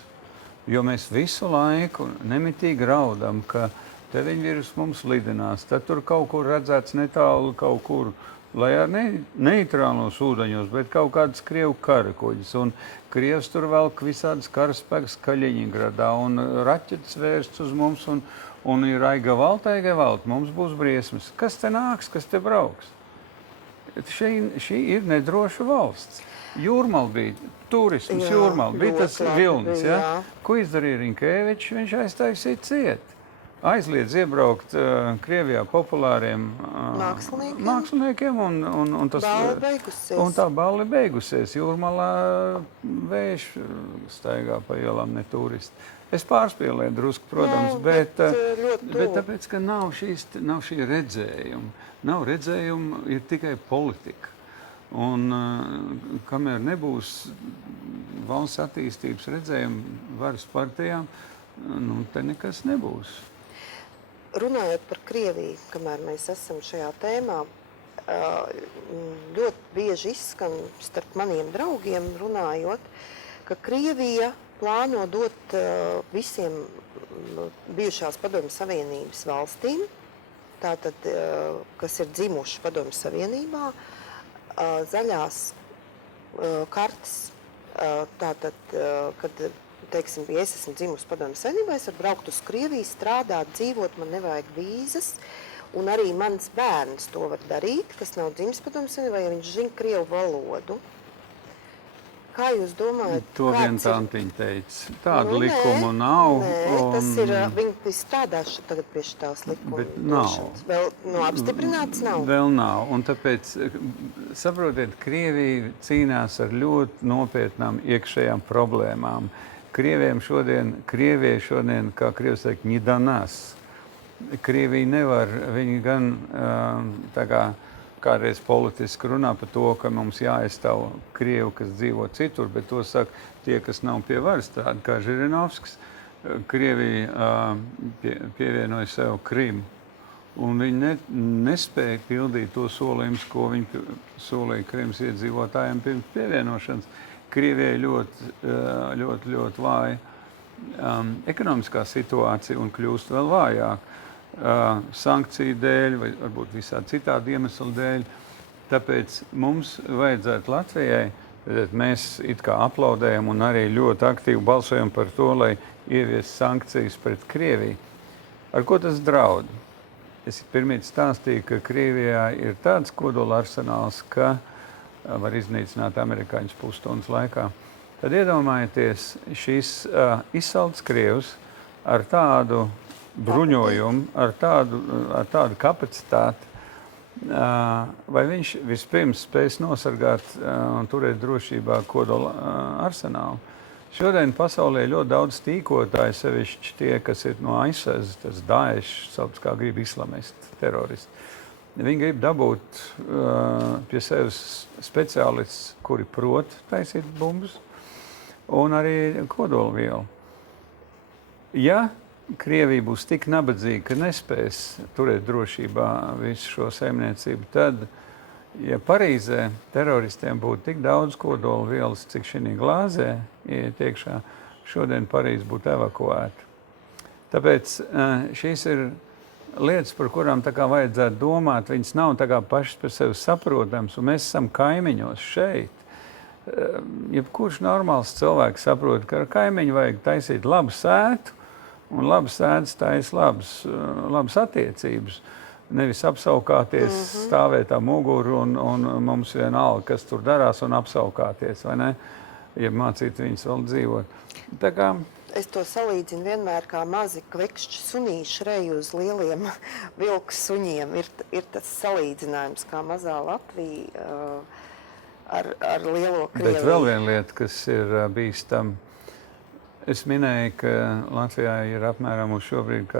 Jo mēs visu laiku nemitīgi raudam, ka te viņi virs mums lidinās. Tad tur kaut kur redzēts netālu kaut kur, lai ar neitrālos ūdeņos, bet kaut kādas Krievu karakuģis. Un Krievs tur velk visādas karaspēks Kaļiņgradā un raķetes vērsts uz mums un ir aigavalt, mums būs briesmas. Kas te nāks, kas te brauks? Šī ir nedroša valsts. Jūrmala bija turisms, Jūrmala bija tas vilnis. Ja? Ko izdarīja Rinkēvičs? Viņš aiztaisīja ciet. Aizliedz iebraukt Krievijā populāriem māksliniekiem un tā balva beigusies. Jūrmalā vējš staigā pa ielām, ne turisti. Es pārspīlēju drusku, protams, bet tāpēc, ka nav šī redzējuma. Nav redzējuma, ir tikai politika. Un kamēr nebūs valsts attīstības redzējuma varas partijām, te nekas nebūs. Runājot par Krieviju, kamēr mēs esam šajā tēmā, ļoti bieži izskan starp maniem draugiem runājot, ka Krievija plāno dot visiem bijušās Padomju Savienības valstīm, tātad, kas ir dzimuši Padomju Savienībā, zaļās kartes, tātad, kad, teiksim, ja es esmu dzimusi Padomju Savienībā, es varu braukt uz Krieviju, strādāt, dzīvot, man nevajag vīzas, un arī mans bērns to var darīt, kas nav dzimis Padomju Savienībā, ja viņš zina Krievu valodu. Kā jūs domājat? To vien tantiņa teica. Tādu likumu nav. Tas ir, viņi strādās tagad pie šitās likuma. Bet nav. Vēl apstiprināts nav? Vēl nav. Un tāpēc, saprotiet, Krievija cīnās ar ļoti nopietnām iekšējām problēmām. Krievijai šodien, kā Krievs teikt, ņidanās. Krievija nevar, viņi gan tā kā kādreiz politiski runā par to, ka mums jāaizstāv Krievi, kas dzīvo citur, bet to saka tie, kas nav pie varas, tādi kā Žirinovskis. Krievija pievienoja sev Krimu, un viņi nespēja pildīt to solījumus, ko viņi solīja Krimas iedzīvotājiem pirms pievienošanas. Krievijai ļoti vāja ekonomiskā situācija un kļūst vēl vājāk. Sankciju dēļ vai varbūt visādi citādi iemeslu dēļ. Tāpēc mums vajadzētu Latvijai, mēs it kā aplaudējam un arī ļoti aktīvi balsojam par to, lai ievies sankcijas pret Krieviju. Ar ko tas draud? Es pirmīt stāstīju, ka Krievijā ir tāds kodola arsenāls, ka var iznīcināt amerikāņus pusstundas laikā. Tad iedomājieties šīs izsalts Krievs ar tādu bruņojumu, ar tādu kapacitāti, vai viņš vispirms spēs nosargāt un turēt drošībā kodola arsenālu. Šodien pasaulē ļoti daudz tīkotāju, sevišķi tie, kas ir no ISIS, tas Daesh, sauc kā grib islamisti, teroristi. Viņi grib dabūt pie sevis speciālists, kuri prot taisīt bumbas, un arī kodolvielu. Ja Krievija būs tik nabadzīga, ka nespēs turēt drošībā visu šo saimniecību, tad, ja Parīzē teroristiem būtu tik daudz kodola vielas, cik šī glāzē ieiet iekšā, šodien Parīze būtu evakuēta. Tāpēc šīs ir lietas, par kurām tā kā vajadzētu domāt, viņas nav tā kā pašas par sevi saprotams, un mēs esam kaimiņos šeit. Jebkurš normāls cilvēks saprot, ka ar kaimiņu vajag taisīt labu sētu, un labas sēdes taisa labas attiecības. Nevis apsaukāties, stāvēt ap muguru un mums vienalga, kas tur darās, un apsaukāties, vai ne? Ja mācīt viņus vēl dzīvot. Tā kā es to salīdzinu vienmēr kā mazi kvekšķi sunīši rej uz lieliem vilks suņiem. Ir tas salīdzinājums, kā mazā Latvija ar lielo Krieviju. Bet vēl viena lieta, kas ir bīstama. Es minēju, ka Latvijā ir apmēram uz šobrīd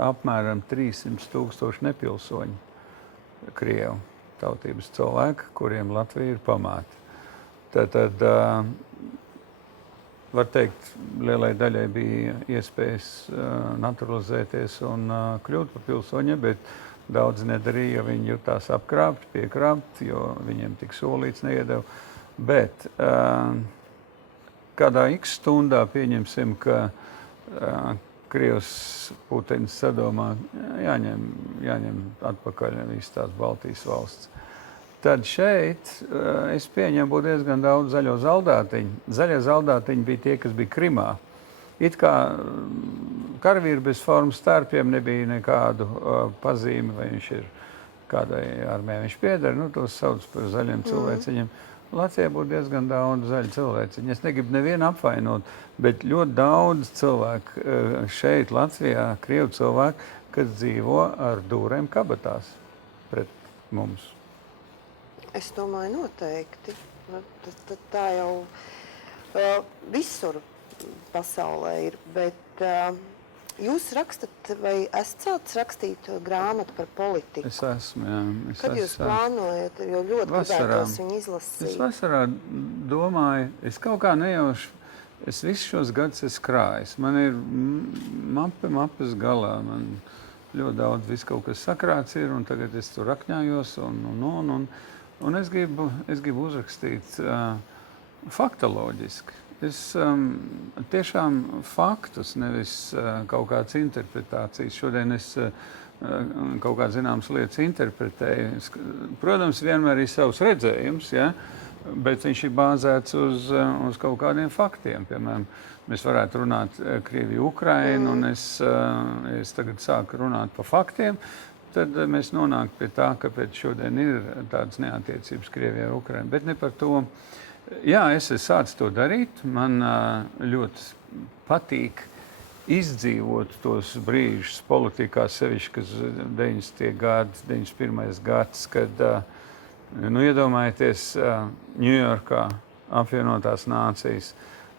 apmēram 300,000 nepilsoņu Krievu tautības cilvēku, kuriem Latvija ir pamāta. Tad var teikt, lielai daļai bija iespējas naturalizēties un kļūt par pilsoņiem, bet daudzi nedarīja, jo viņi jutās apkrāpti, piekrāpti, jo viņiem tik solīts neiedeva. Bet kādā x stundā pieņemsim, ka Krievs Putins sadomā jāņem atpakaļ visas tās Baltijas valsts. Tad šeit es pieņemu būtu diezgan daudz zaļo zaldātiņu. Zaļie zaldātiņi bija tie, kas bija Krimā. It kā karavīri bez formas starpiem nebija nekādu pazīmi, vai viņš ir kādai armijai viņš pieder, tos sauc par zaļiem cilvēciņiem. Latvijā būtu diezgan daudz zaļu cilvēciņu. Es negribu nevienu apvainot, bet ļoti daudz cilvēku šeit, Latvijā, Krievu cilvēku, kas dzīvo ar dūrēm kabatās pret mums. Es domāju, noteikti. Tā jau visur pasaulē ir, bet jūs rakstat, vai esat sācis rakstīt grāmatu par politiku? Es esmu, jā. Kad jūs plānojat, jo ļoti gribētos viņu izlasīt? Es vasarā domāju, es kaut kā nejauši, es visus šos gadus esmu krājis. Man ir mapes galā, man ļoti daudz viss kaut kas sakrāts ir, un tagad es tur rakņājos, un es gribu uzrakstīt faktoloģiski. Es tiešām faktus, nevis kaut kādas interpretācijas. Šodien es kaut kādas zināmas lietas interpretēju. Protams, vienmēr ir savs redzējums, ja? Bet viņš ir bāzēts uz kaut kādiem faktiem. Piemēram, mēs varētu runāt Krieviju, Ukrainu, un es tagad sāku runāt par faktiem. Tad mēs nonākam pie tā, kāpēc šodien ir tādas neattiecības Krievijā ar Ukrainu. Bet ne par to. Jā, es sācu to darīt. Man ļoti patīk izdzīvot tos brīžus politikā, sevišķi, kas 90. gadi, 91. gads, kad, iedomājieties, Ņujorkā apvienotās nācijas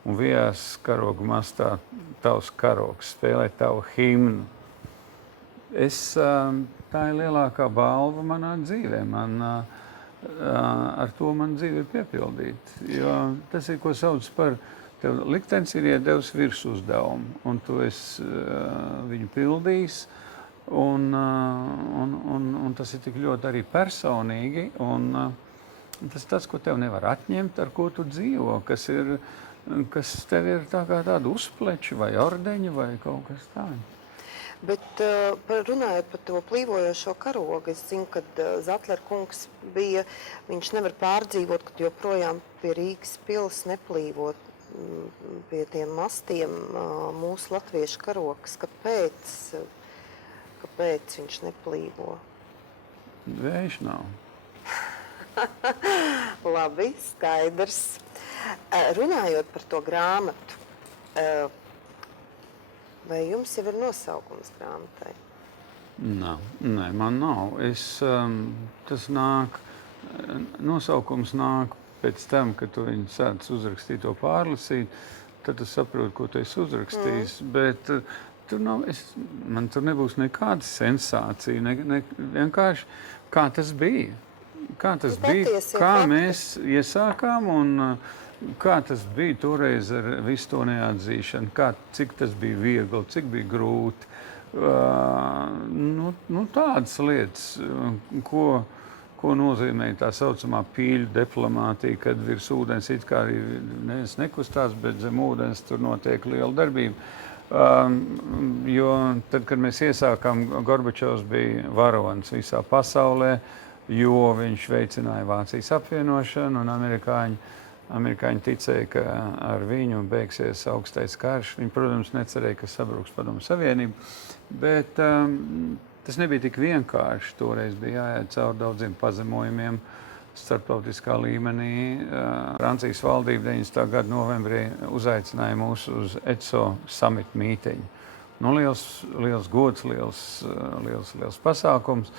un Vijās karogu mastā tavs karogs spēlē tavu himnu. Tā ir lielākā balva manā dzīvē. Ar to man dzīve ir piepildīta. Jo tas ir, ko sauc par tev liktenis ir iedevis virsuzdevumu, un tu esi viņu pildījis. Un tas ir tik ļoti arī personīgi. Tas ir tas, ko tev nevar atņemt, ar ko tu dzīvo, kas tev ir tāda uzpleči vai ordeņi vai kaut kas tāds. Bet runājot par to plīvojošo karogu, es zinu, ka Zatler kungs viņš nevar pārdzīvot, ka joprojām pie Rīgas pils neplīvot pie tiem mastiem mūsu latviešu karogs. Kāpēc viņš neplīvo? Vējš nav. Labi, skaidrs. Runājot par to grāmatu, vai jums jau ir nosaukums grāmatai? Nē, man nav. Nosaukums nāk pēc tam, kad tu viņu sāc uzrakstīt, to pārlasīt, tad tu saproti, ko tu esi uzrakstījis. Bet man tur nebūs nekāda sensācija, vienkārši kā tas bija. Kā mēs iesākām un kā tas bija toreiz ar visu to neatzīšanu, cik tas bija viegli, cik bija grūti. Tādas lietas, ko nozīmē tā saucamā pīļu diplomātija, kad virs ūdens it kā arī nekustās, bet zem ūdens tur notiek liela darbība. Jo tad, kad mēs iesākām, Gorbačovs bija varonis visā pasaulē, jo viņš veicināja Vācijas apvienošanu, un amerikāņi ticēja, ka ar viņu beigsies augstais karš. Viņi, protams, necerēja, ka sabruks Padomju Savienība, bet tas nebija tik vienkārši. Toreiz bija jāiet cauri daudziem pazemojumiem starptautiskā līmenī. Francijas valdība 90. gada novembrī uzaicināja mūs uz ECO summit mītiņu. Liels gods, liels pasākums.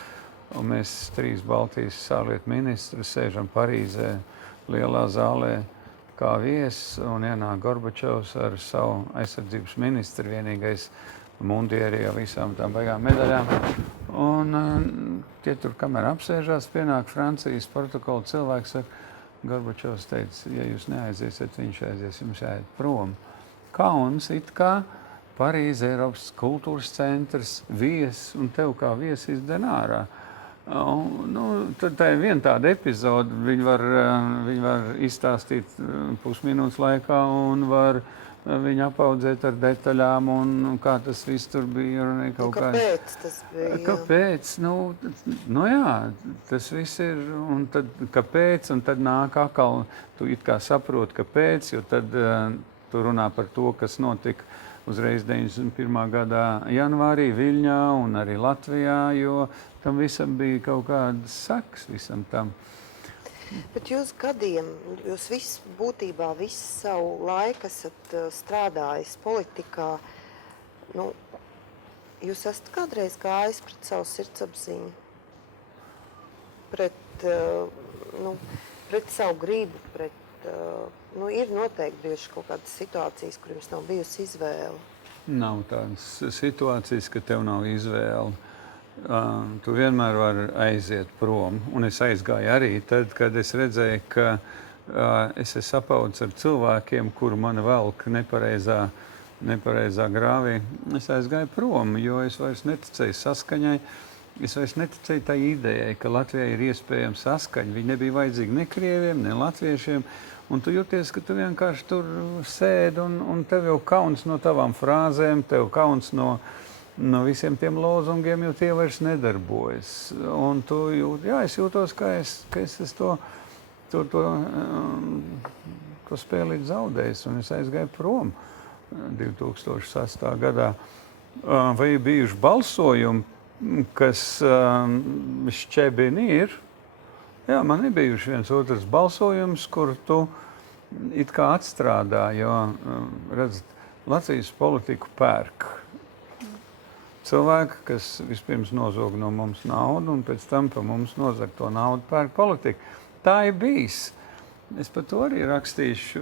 Un mēs 3 Baltijas ārlietu ministri sēžam Parīzē, lielā zālē kā viesi, un ienāk Gorbačovs ar savu aizsardzības ministru, vienīgais mundierī ar visām tām baigām medaļām. Un tie tur, kamēr apsēžās, pienāk Francijas protokola cilvēks, Gorbačovs teica, ja jūs neaiziesiet, viņš aizies, jums jāiet prom. Kauns it kā Parīze, Eiropas kultūras centrs, viesis, un tev kā viesis izdzen ārā. Tad tā ir viena tāda epizode, viņi var izstāstīt pusminūtes laikā un var viņu apaudzēt ar detaļām un kā tas viss tur bija. Kāpēc tas bija? Kāpēc? Jā, tas viss ir, un tad kāpēc, un tad nāk atkal, tu it kā saproti, kāpēc, jo tad tu runā par to, kas notika uzreiz 91. gadā janvārī Viļņā un arī Latvijā, jo tam visam bija kaut kādas sekas visam tam. Bet jūs būtībā visu savu laiku esat strādājis politikā. Jūs esat kādreiz gājis pret savu sirdsapziņu? Pret savu gribu, ir noteikti bijušas kaut kādas situācijas, kur jums nav bijusi izvēle. Nav tādas situācijas, ka tev nav izvēle. Tu vienmēr vari aiziet prom. Un es aizgāju arī tad, kad es redzēju, ka es esmu apaudzis ar cilvēkiem, kuru mani velk nepareizā grāvī. Es aizgāju prom, jo es vairs neticēju saskaņai. Es vairs neticēju tai idejai, ka Latvijai ir iespējama saskaņa. Viņi nebija vajadzīgi ne krieviem, ne latviešiem. Un tu jūties, ka tu vienkārši tur sēdi un tev jau kauns no tavām frāzēm, tev kauns no visiem tiem lozungiem, jo tie vairs nedarbojas. Un tu es jūtos, ka es to spēlīt zaudējis, un es aizgāju prom 2006. gadā. Vai bijuši balsojumi, kas šķebini ir? Jā, man ir bijuši viens otrs balsojums, kur tu it kā atstrādā, jo, redzat, Latvijas politiku pērk cilvēki, kas vispirms nozog no mums naudu un pēc tam pa mums nozag to naudu pērk politiku. Tā ir bijis. Es par to arī rakstīšu.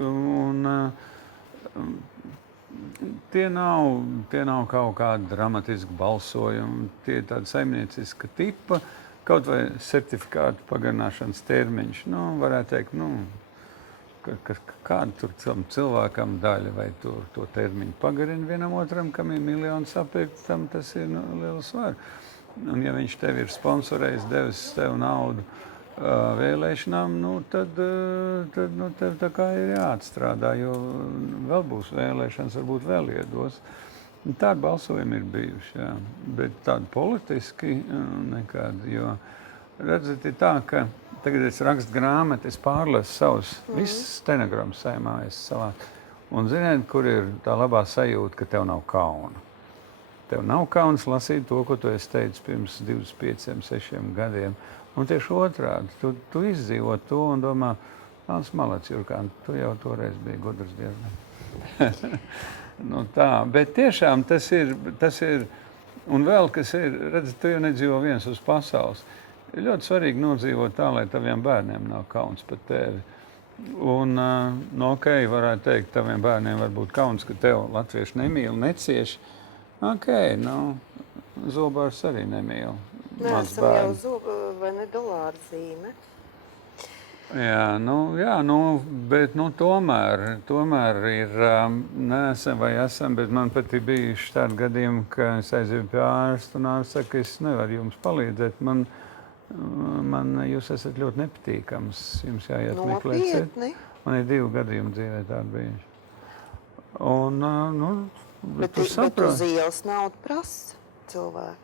tie nav kaut kādi dramatiski balsojumi, tie ir tādi saimnieciska tipa, kaut vai certifikātu pagarināšanas termiņš. Nu, varētu teikt, kāda tur cilvēkam daļa vai tur to termiņu pagarina vienam otram, kam ir miljonu sapirkt, tam tas ir liels svar. Un ja viņš tev ir sponsorējis, devis tev naudu vēlēšanām, tad tev tā kā ir jāatstrādā, jo vēl būs vēlēšanas, varbūt vēl iedos. Tādi balsojumi ir bijuši, jā. Bet tādi politiski nekādi, jo redzat, ir tā, ka tagad es rakstu grāmatu, es pārlasu savus, visas stenogrammas saimā es savāt. Un ziniet, kur ir tā labā sajūta, ka tev nav kauna. Tev nav kauns lasīt to, ko tu esi teicis pirms 25, 6 gadiem. Un tieši otrādi, tu izdzīvo to un domā, Malacis, Jurkān, tu jau toreiz biji gudrs diezgan. Tā, bet tiešām tas ir, un vēl kas ir, redz, tu jau nedzīvo viens uz pasaules. Ir ļoti svarīgi nodzīvot tā, lai taviem bērniem nav kauns par tevi. Un, varētu teikt, taviem bērniem var būt kauns, ka tev latvieši nemīl, necieš. Zobārs arī nemīl. Neesam jau zobu vai ne dolāru zīme. Jā, bet tomēr ir, neesam vai esam, bet man pat ir bijuši tādi gadījumi, ka es aizēju pie ārsta un ārsts saka, es nevaru jums palīdzēt. Man jūs esat ļoti nepatīkams, jums jāiet meklēt. Man ir 2 gadījumi dzīvē tādi bijuši. Un, bet uz ielas naudu prasa cilvēki.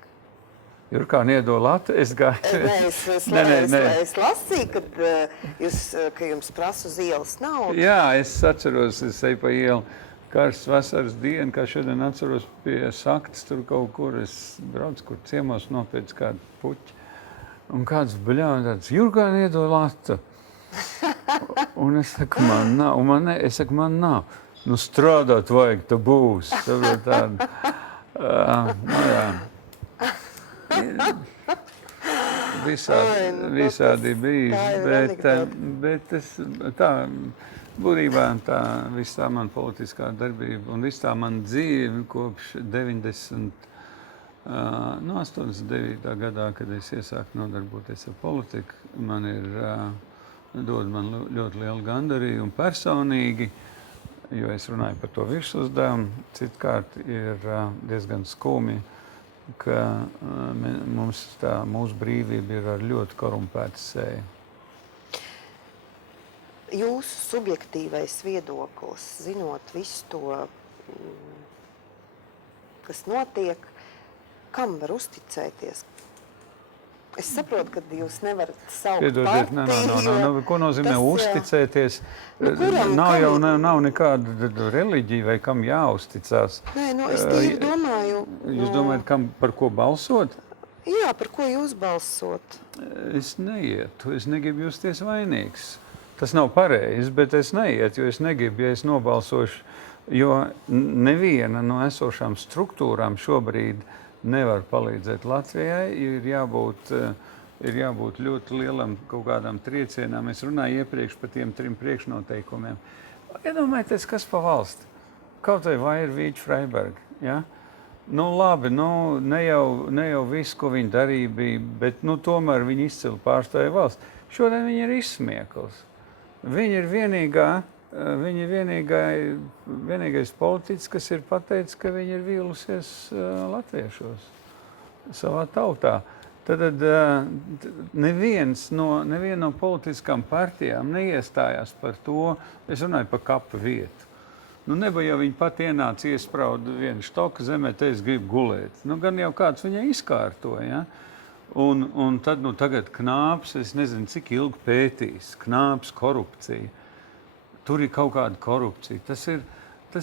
Jurkān iedod latu, es gāju. Es lasīju, ka jums prasa uz ielas naudu. Jā, es atceros, es eju pa ielu karsts vasaras dienu, kā šodien atceros pie saktas tur kaut kur. Es braucu, kur ciemos nopēc kādu puķi. Un kāds bļāvi tāds, Jurkān iedod latu. Un es saku, man nav. Es saku, man nav. Nu, strādāt vajag, tu būs. Tāda, jā. Visādi bijis, bet tā, būtībā tā viss tā man politiskā darbība un viss tā man dzīve kopš 89. gadā, kad es iesāku nodarboties ar politiku, dod man ļoti lielu gandarījumu personīgi, jo es runāju par to virsuzdevumu. Citkārt ir diezgan skumji, ka mūsu brīvība ir ar ļoti korumpētu seju. Jūsu subjektīvais viedoklis, zinot visu to, kas notiek, kam var uzticēties? Es saprotu, ka jūs nevarat saukt partiju. Ko nozīmē uzticēties? Nav nekāda reliģija vai kam jāuzticās. Es tīri domāju. Jūs domājat, par ko balsot? Jā, par ko jūs balsot? Es neietu, es negribu justies vainīgs. Tas nav pareizi, bet es neietu, jo es negribu, ja es nobalsošu, jo neviena no esošām struktūrām šobrīd nevar palīdzēt Latvijai, ir jābūt ļoti lielam kaut kādām triecienām. Es runāju iepriekš par tiem 3 priekšnoteikumiem. Iedomājieties, kas pa valsti? Kaut vai Vairvīķa Freiberga, ja? Labi, ne jau viss, ko viņi darīja, bija, bet tomēr viņi izcili pārstāja valsts. Šodien viņi ir izsmiekls. Viņi ir vienīgais politiķis, kas ir pateicis, ka viņi ir vīlusies latviešos savā tautā. Tad neviena no politiskām partijām neiestājās par to, es runāju par kapa vietu. Nebija jau viņi pat ienāca iesprauda vienu štoku zemē, te es gribu gulēt. Gan jau kāds viņai izkārtoja, ja? Un tad tagad Knāps, es nezinu, cik ilgi pētīs, Knāps korupcija. Tur ir kaut kāda korupcija. Tas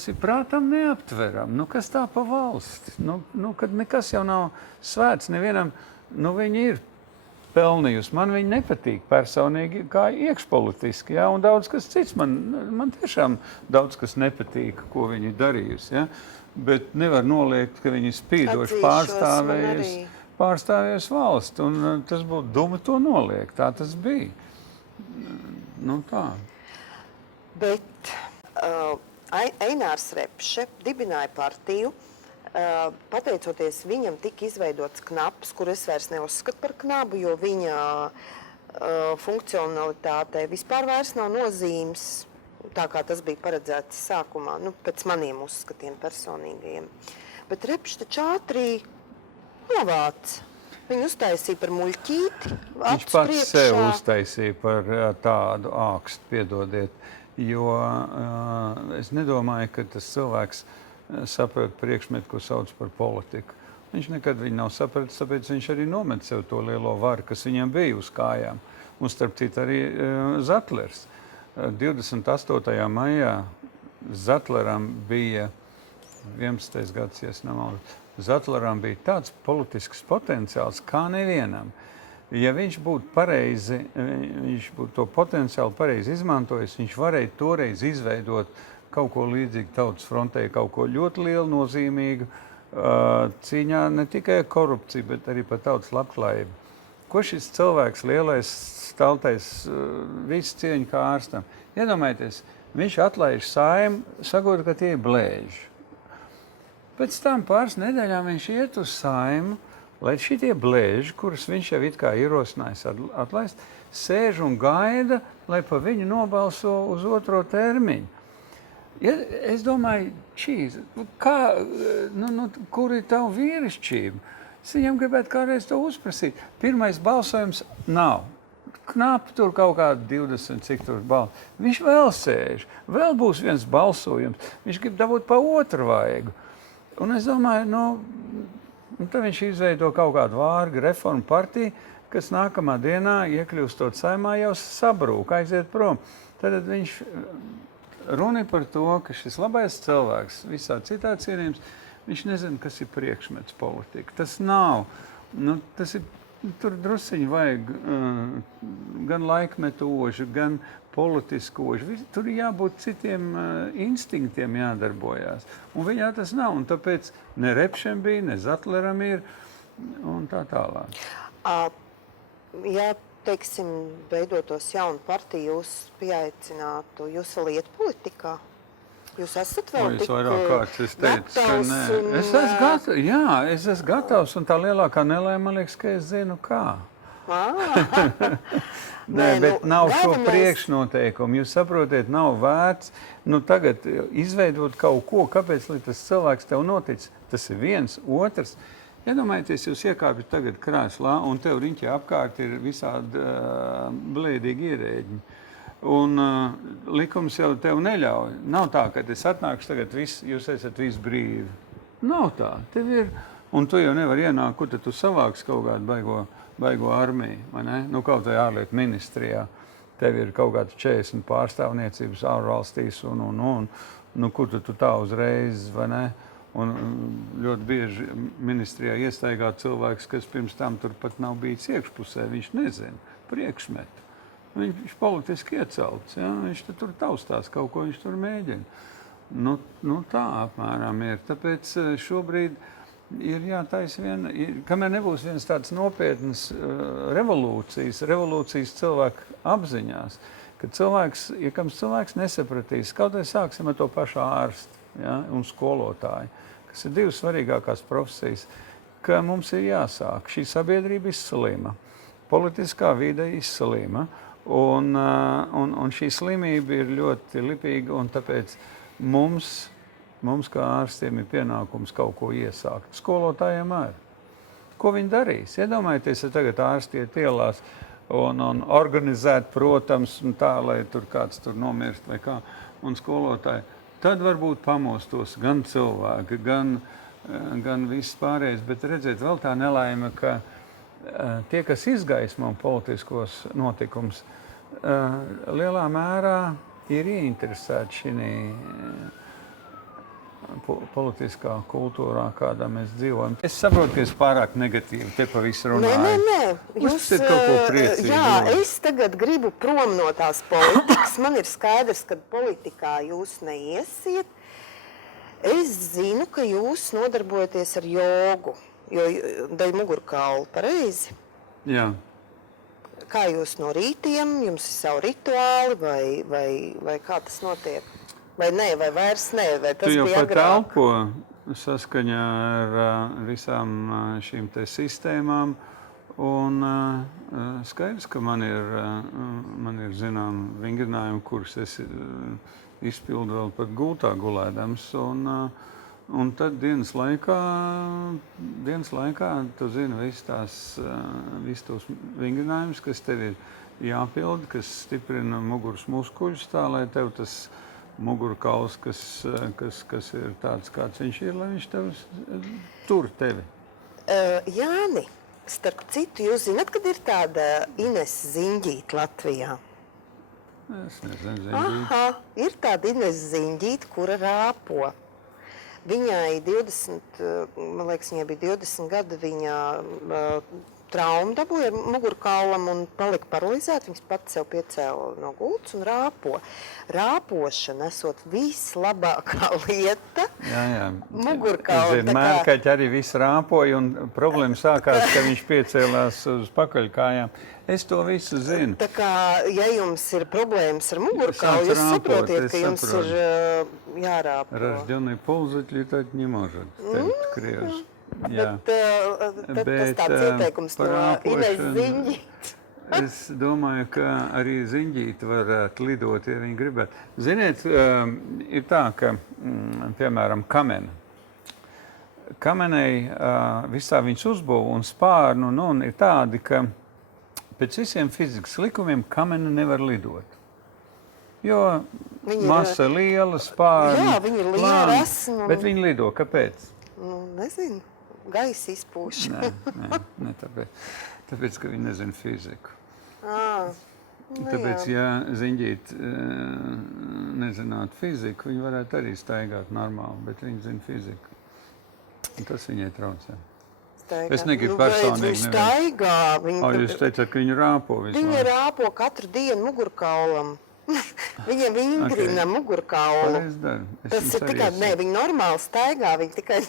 ir prātam neaptveram. Kas tā pa valsti? Kad nekas jau nav svēts nevienam, viņi ir pelnījusi. Man viņi nepatīk personīgi kā iekšpolitiski, ja? Un daudz kas cits. Man tiešām daudz kas nepatīk, ko viņi darījusi. Ja? Bet nevar noliegt, ka viņi spīdoši pārstāvējusi valsts. Un tas būtu duma to noliegt. Tā tas bija. Tā. Bet Einārs Repše dibināja partiju. Pateicoties viņam tika izveidots knaps, kur es vairs neuzskatu par knabu, jo viņa funkcionalitātei vispār vairs nav nozīmes, tā kā tas bija paredzēts sākumā, pēc maniem uzskatiem personīgajiem. Bet Repše taču ātri novāc. Viņu uztaisīja par muļķīti. Viņš pats sev uztaisīja par tādu ākstu, piedodiet, jo es nedomāju, ka tas cilvēks saprot priekšmetu, ko sauc par politiku. Viņš nekad viņu nav sapratis, tāpēc viņš arī nomet sev to lielo varu, kas viņam bija uz kājām. Un starp citu arī Zatlers. 28. maijā Zatleram bija 11. gads, ja es nemaldos. Zatleram bija tāds politisks potenciāls kā nevienam. Ja viņš būtu to potenciālu pareizi izmantojis, viņš varēja toreiz izveidot kaut ko līdzīgu Tautas frontei, kaut ko ļoti lielu, nozīmīgu, cīņā ne tikai korupciju, bet arī par tautas labklājību. Ko šis cilvēks, lielais, staltais, visu cieņu kā ārstam? Iedomājieties, viņš atlaiž Saeimu, sakot, ka tie ir blēži. Pēc tam pāris nedēļām viņš iet uz Saeimu, lai šitie blēži, kurus viņš jau it kā ierosinājis atlaist, sēž un gaida, lai pa viņu nobalso uz otro termiņu. Ja, es domāju, kur ir tavu vīrišķību? Es viņam gribētu kādreiz to uzprasīt. Pirmais balsojums nav. Knapi tur kaut kādi 20, cik tur balsi. Viņš vēl sēž, vēl būs viens balsojums. Viņš grib dabūt pa otru vaigu. Un es domāju, tad viņš izveido kaut kādu vārgu reformu partiju, kas nākamā dienā, iekļūstot Saeimā, jau sabrūk, aiziet prom. Tad viņš runa par to, ka šis labais cilvēks, visā citā cienījums, viņš nezina, kas ir priekšmets politika. Tas nav. Tas ir, tur drusiņi vajag gan laikmetoži, gan politiskoži. Tur jābūt citiem instinktiem jādarbojās. Un viņā tas nav. Un tāpēc ne Repšem bija, ne Zatleram ir, un tā tālāk. Ja, teiksim, veidotos jaunu partiju, jūs pieaicinātu, jūs vēl iet politikā? Jūs esat vēl tik gatavs? Es esmu gatavs, un tā lielākā nelēma, man liekas, ka es zinu kā. Nē, bet nav šo priekšnoteikumu. Jūs saprotiet, nav vērts tagad izveidot kaut ko, kāpēc tas cilvēks tev notic. Tas ir viens, otrs. Iedomājieties, jūs iekāpjat tagad krēslā, un tev riņķi apkārt ir visādi blēdīgi ierēģi. Un likums jau tev neļauj. Nav tā, ka es atnākšu tagad, jūs esat visi brīvi. Nav tā. Tev ir, un tu jau nevar ienākt, kur tu savāks kaut kādu baigo armiju, vai ne? Kaut vai ārlietu ministrijā. Tev ir kaut kāds 40 pārstāvniecības ārvalstīs un kur tu tā uzreiz, vai ne? Un ļoti bieži ministrijā iestaigā cilvēks, kas pirms tam tur pat nav bijis iekšpusē, viņš nezina priekšmetu. Viņš politiski iecelts, ja? Viņš tur taustās, kaut ko viņš tur mēģina. Tā apmēram ir. Tāpēc šobrīd ir jātaisa kamēr nebūs viens tāds nopietnas revolūcijas cilvēku apziņās, ka cilvēks nesapratīs, kaut vai sāksim ar to pašu ārstu, ja, un skolotāju, kas ir divas svarīgākās profesijas, ka mums ir jāsāk. Šī sabiedrība izslima, politiskā vide izslima, un šī slimība ir ļoti lipīga, un tāpēc mums kā ārstiem ir pienākums kaut ko iesākt. Skolotājiem arī. Ko viņi darīs? Iedomājieties, ja tagad ārsti iet ielās un organizēt, protams, tā, lai tur kāds tur nomirst vai kā, un skolotāji. Tad varbūt pamostos gan cilvēki, gan viss pārējais, bet redzēt vēl tā nelaime, ka tie, kas izgaismo politiskos notikums, lielā mērā ir ieinteresēti šī politiskā kultūrā, kādā mēs dzīvojam. Es saprotu, ka es pārāk negatīvi te pa visu runāju. Nē. Jūs esat kaut ko priecīgi. Jā, es tagad gribu prom no tās politikas. Man ir skaidrs, ka politikā jūs neiesiet. Es zinu, ka jūs nodarbojaties ar jogu, jo daļ mugurkaulu, pareizi? Jā. Kā jūs no rītiem, jums ir savu rituāli vai kā tas notiek? Vai nē, vai vairs nē, vai tas Tu jau bija pat agrāk? elpo saskaņā ar visām šīm te sistēmām. Un skaidrs, ka man ir zinām vingrinājumi, kurus es izpildu vēl pat gultā gulēdams. Un tad dienas laikā tu zini visus tos vingrinājumus, kas tev ir jāpilda, kas stiprina muguras muskuļus tā, lai tev tas mugurkauls, kas ir tāds, kāds viņš ir, lai viņš tev tur tevi. Jāni, starp citu, jūs zināt, kad ir tāda Ines Ziņģīte Latvijā? Es nezinu, Ziņģīte. Aha, ir tāda Ines Ziņģīte, kura rāpo. Viņai 20, man liekas, viņai bija 20 gadi, viņa traumu dabūja ar mugurkaulam un palika paralizēta. Viņas pati sev piecēla no gultas un rāpo. Rāpošana esot vislabākā lieta. Jā. Mugurkaula. Mērkaķi arī viss rāpoja un problēma sākās, ka viņš piecēlās uz pakaļkājām. Es to visu zinu. Tā kā, ja jums ir problēmas ar mugurkaulu, jūs saprotiet, ka jums ir jārāpo. Рожденный ползать, летать не может, teikt krievis. Jā. Bet tas tāds ieteikums no Ines Ziņģītes. Es domāju, ka arī Ziņģīte varētu lidot, ja viņi gribētu. Ziniet, ir tā, ka, piemēram, kamena. Kamenei visā viņas uzbūve un spārnu ir tādi, ka pēc visiem fizikas likumiem kamena nevar lidot. Jo masa liela, spārni, jā, viņi ir liela, esmu. Bet viņi lido. Kāpēc? Nezinu. Gaisa izpūš. Nē, tāpēc, ka viņi nezina fiziku. Tāpēc, jā. ja Ziņģīte nezinātu fiziku, viņi varētu arī staigāt normāli, bet viņi zina fiziku. Un tas viņai traucē. Staigā. Es negribu personīgi. Viņa staigā. Jūs teicāt, ka viņi rāpo vismaz. Viņa rāpo katru dienu mugurkaulam. Viņa vingrina mugurkaulu. Pareizi dara. Tas ir tikai, viņa normāli staigā, viņa tikai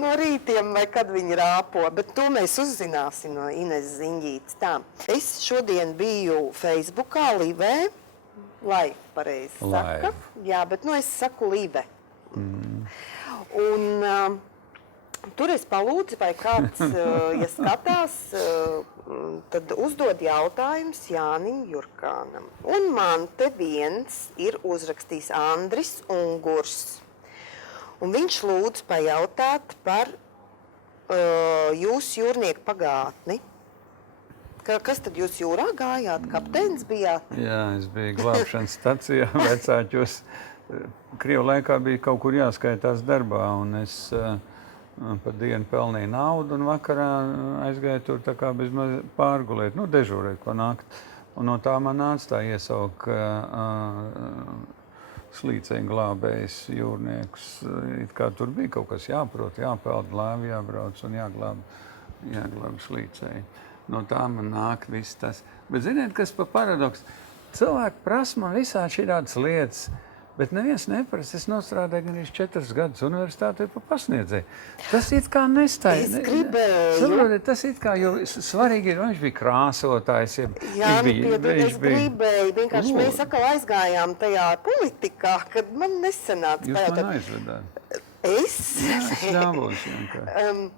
no rītiem vai kad viņi rāpo, bet to mēs uzzināsim no Ines Ziņģītes. Tā. Es šodien biju Facebookā, Livē, live pareizi saka. Jā, bet es saku Live. Un tur es palūdzu, vai kāds, ja skatās, tad uzdod jautājums Jānim Jurkānam. Un man te viens ir uzrakstījis Andris Ungurs. Un viņš lūdz pajautāt par jūsu jūrnieku pagātni. Kas tad jūs jūrā gājāt? Kapteinis bijāt? Jā, es biju glābšanas stacijā vecāķos. Krievu laikā bija kaut kur jāskaitās darbā, un es pa dienu pelnīju naudu, un vakarā aizgāju tur tā kā bezmaz pārgulēt, dežūrēt, ko nākt. Un no tā man nāca tā iesauka slīcēju glābējs jūrniekus. It kā tur bija kaut kas jāprot, jāpeld lēvi, jābrauc un jāglāb slīcēji. No tā man nāk viss tas. Bet ziniet, kas pa paradoks? Cilvēki prasa man visādi šādas lietas, bet neviens neprasa. Es nostrādāju gan 4 gadus universitātē pa pasniedzēju. Tas it kā nestāja. Es gribēju. Saprotiet, tas it kā, jo svarīgi ir, viņš bija krāsotājs. Jā, es gribēju. Vienkārši mēs atkal aizgājām tajā politikā, kad man nesanāca. Jūs man aizvedāt. Es? Jā, es ļāvos vienkārši.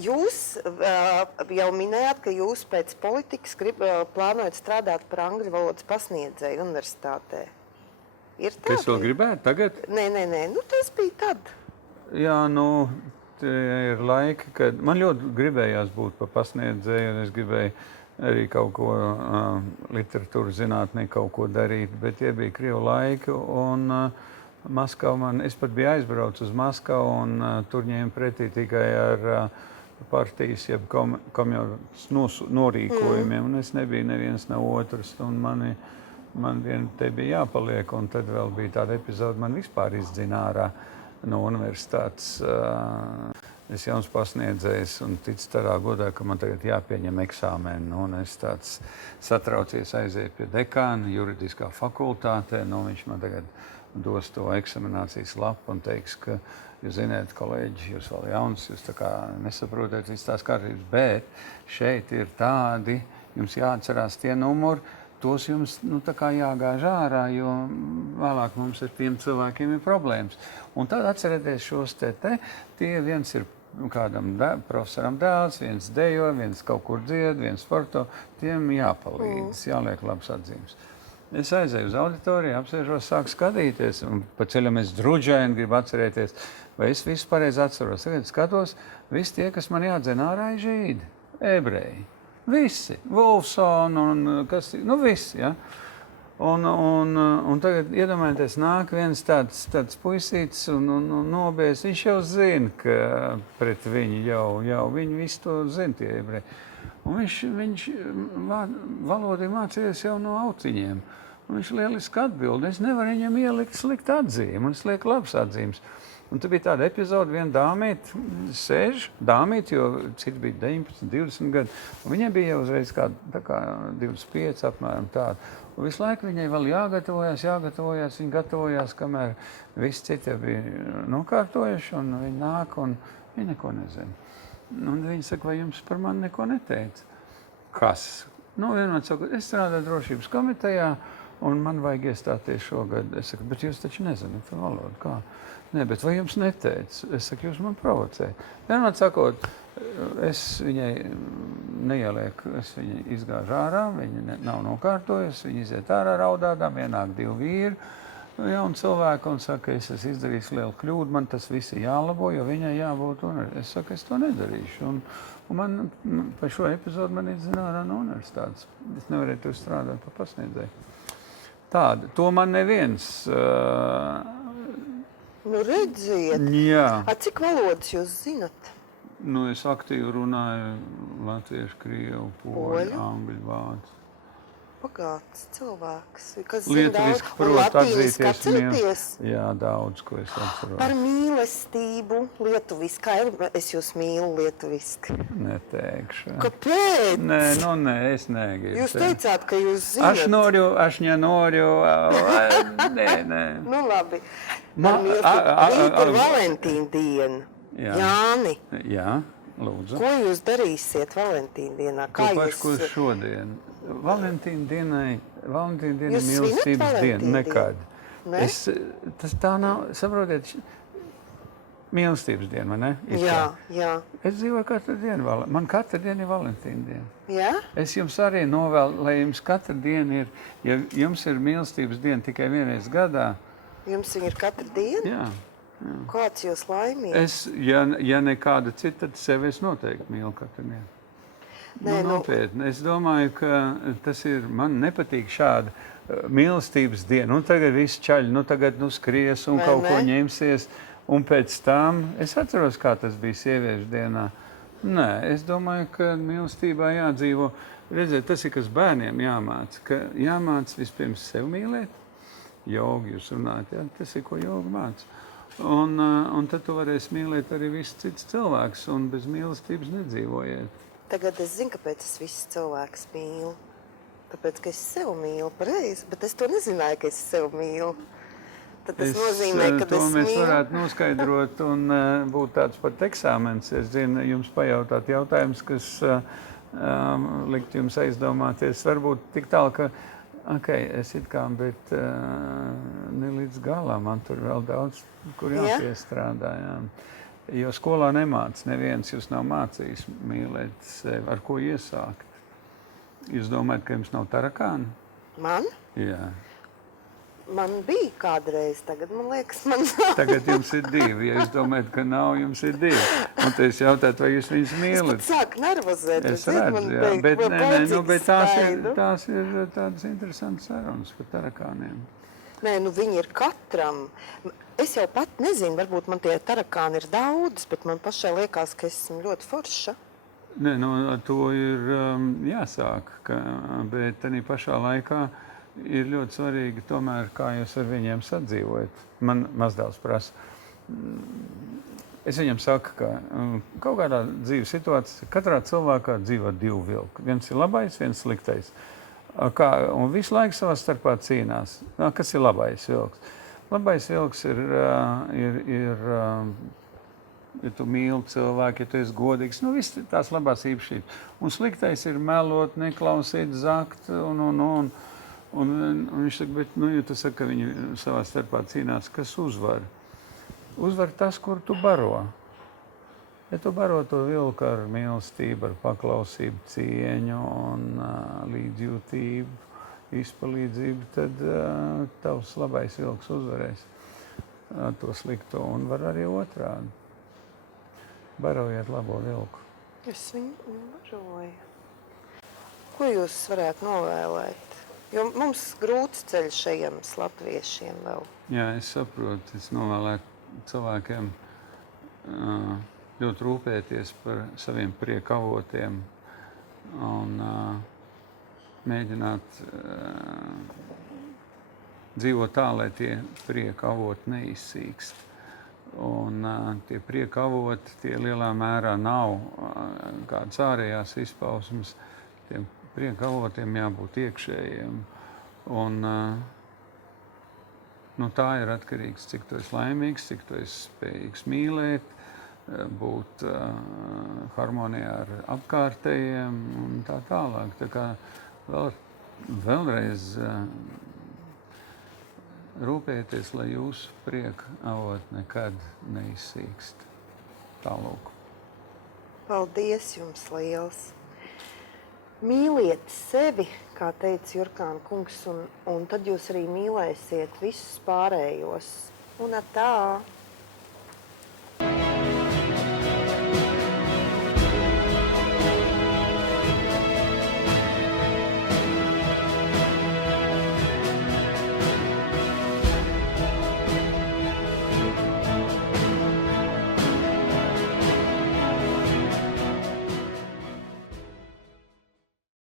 Jūs jau minējāt, ka jūs pēc politikas plānojat strādāt par angļu valodas pasniedzēju universitātē. Ir tā? Kas vēl gribētu tagad? Nē, tas bija tad. Jā, tie ir laiki, kad man ļoti gribējās būt par pasniedzēju, un es gribēju arī kaut ko literatūras zinātnē kaut ko darīt, bet tie bija Krievu laiki, un es pat biju aizbraucis uz Maskavu, un tur ņēma pretī tikai ar partijas, jeb komjautas norīkojumiem, un es nebiju neviens ne otrs, un man vien te bija jāpaliek, un tad vēl bija tāda epizode, man vispār izdzina ārā no universitātes. Es jauns pasniedzējs un ticu tādā godā, ka man tagad jāpieņem eksāmeni, un es tāds satraucies aiziet pie dekāna juridiskā fakultātē, viņš man tagad dos to eksaminācijas lapu un teiks, ka, jūs zināt, kolēģi, jūs vēl jauns, jūs tā kā nesaprotat viss tās kārtības, bet šeit ir tādi, jums jāatcerās tie numuri, tos jums tā kā jāgāž ārā, jo vēlāk mums ar tiem cilvēkiem ir problēmas. Un tad atcerieties šos tie viens ir kādam profesoram dēls, viens dejo, viens kaut kur dzied, viens sporto, tiem jāpalīdz, jāliek labs atzīmes. Es aizēju uz auditoriju, apsēžos, sāku skatīties, un pa ceļam es druģaini gribu atcerēties, vai es visu pareizi atceros. Tagad skatos, visi tie, kas man jādzen ārā, ir žīdi, ebreji. Visi, Wolfson un kas, visi, ja. Un tagad iedomājieties, nāk viens tāds puisītis un nobies, viņš jau zina, ka pret viņu jau viņi visu to zina, tie ebreji. Un viņš valodu mācījies jau no auciņiem. Un viņš lieliski atbild. Es nevaru viņam ielikt slikt atzīmi, un es lieku labs atzīmes. Un tur bija tāda epizode, viena dāmīte sēž, jo citi bija 19, 20 gadi, un viņai bija jau uzreiz kā 25 apmēram tāda. Un visu laiku viņai vēl jāgatavojās, viņa gatavojās, kamēr visi citi bija nokārtojuši, un viņi nāk, un viņi neko nezina. Un viņi saka, vai jums par mani neko neteica? Kas? Vienmēr saka, es strādāju drošības komitejā, un man vajag iestāties šogad. Es saku, bet jūs taču nezināt valodu, kā? Nē, bet vai jums neteica? Es saku, jūs man provocējat. Vienmēr sakot, es viņai neielieku, es viņai izgāžu ārā, viņa nav nokārtojusi, viņa iziet ārā raudādām, ienāk 2 vīri, jauni cilvēki un saka, es esmu izdarījis lielu kļūdu, man tas viss ir jālabo, jo viņai jābūt universitātē. Es saku, es to nedarīšu. Un man par šo epizodu man izzina ārā no universitātes. Es nevarēju tur strādāt par pasniedzēju. Tāda. To man neviens... redziet. Jā. Cik valodas jūs zinat? Es aktīvi runāju latviešu, krievu, poļu, angļu, vācu. Pagāts cilvēks, kas Lietuviski, prot, latīniski atceraties? Jā, daudz, ko es atceros. Par mīlestību lietuviski. Es jūs mīlu lietuviski. Neteikšu. Kāpēc? Nē, es negribu. Jūs teicāt, ka jūs zinat. Aš nenoru. Nē. Labi. Rīt ir Valentīna diena. Jā. Jāni. Jā, lūdzu. Ko jūs darīsiet Valentīna dienā? To pašu, ko šodien. Valentīna dienai mīlestības diena. Nekad. Ne? Tas tā nav, saprotiet, mīlestības diena, vai ne? Jā. Es dzīvoju katru dienu, man katru dienu ir Valentīna diena. Jā? Es jums arī novēlu, lai jums katru dienu ir, ja jums ir mīlestības diena tikai vienreiz gadā. Jums viņa ir katru dienu? Jā. Kāds jūs laimīgs? Ja nekāda cita, tad sevi es noteikti mīlu katru dienu. Nopietni. Es domāju, ka tas ir, man nepatīk šāda mīlestības diena. Tagad viss čaļi, tagad skries un kaut ko ņemsies. Un pēc tam, es atceros, kā tas bija sieviešu dienā. Nē, es domāju, ka mīlestībā jādzīvo. Redziet, tas ir, kas bērniem jāmāca. Ka jāmāca vispirms sev mīlēt. Jogu jūs runājat, jā? Tas ir, ko jogu māca. Un tad tu varēsi mīlēt arī visus cits cilvēks. Un bez mīlestības nedzīvojiet. Tagad es zinu, kāpēc es visus cilvēkus mīlu. Tāpēc, ka es sev mīlu pareizi, bet es to nezināju, ka es sev mīlu. Tad tas nozīmē, ka to es mēs mīlu. varētu noskaidrot un būt tāds pat eksāmens. Es zinu, jums pajautāt jautājums, kas likt jums aizdomāties. Varbūt tik tālu, ka es it kā, bet ne līdz galam. Man tur vēl daudz, kur jāpiestrādā. Jā. Jo skolā nemāca, neviens jūs nav mācījis mīlēt sevi. Ar ko iesākt? Jūs domājat, ka jums nav tarakāni? Man? Jā. Man bija kādreiz, tagad man liekas, man nav. Tagad jums ir 2. Ja jūs domājat, ka nav, jums ir 2. Un te es jautātu, vai jūs viņus mīlat? Es pat sāku nervozēt. Es redzu, jā. Bet tās ir tādas interesantas sarunas par tarakāniem. Nē, viņi ir katram. Es jau pat nezinu, varbūt man tie tarakāni ir daudz, bet man pašai liekas, ka esmu ļoti forša. Nē, to ir jāsāk, bet tādā pašā laikā ir ļoti svarīgi tomēr, kā jūs ar viņiem sadzīvojat. Man mazdēls prasa. Es viņam saku, ka kaut kādā dzīves situācijā katrā cilvēkā dzīvo 2 vilki. Viens ir labais, viens sliktais. Un visu laiku savā starpā cīnās. Kas ir labais vilks? Labais vilks ir ja tu mīli cilvēku, ja tu esi godīgs. Viss tās labās īpašības. Un sliktais ir melot, neklausīt, zakt un Un viņš saka, bet, ja tu saki, ka viņi savā starpā cīnās, kas uzvar? Uzvar tas, kur tu baro. Ja tu baro to vilku ar mīlestību, ar paklausību, cieņu un līdzjūtību, izpalīdzību, tad tavs labais vilks uzvarēs to slikto un var arī otrādi. Barojiet labo vilku. Es viņu baroju. Ko jūs varētu novēlēt? Jo mums grūts ceļš ejams latviešiem vēl. Jā, es saprotu. Es novēlētu cilvēkiem ļoti rūpēties par saviem prieka avotiem un mēģināt dzīvot tā, lai tie prieka avoti neizsīkst. Un tie prieka avoti, tie lielā mērā nav kādas ārējās izpausmes. Tiem prieka avotiem jābūt iekšējiem. Un no tā ir atkarīgs, cik tu esi laimīgs, cik tu esi spējīgs mīlēt, būt harmonijā ar apkārtējiem un tā tālāk. Tā kā vēlreiz rūpēties, lai jūsu prieka avoti nekad neizsīkst. Tālūk. Paldies jums liels! Mīliet sevi, kā teica Jurkāna kungs, un tad jūs arī mīlēsiet visus pārējos. Un ar tā!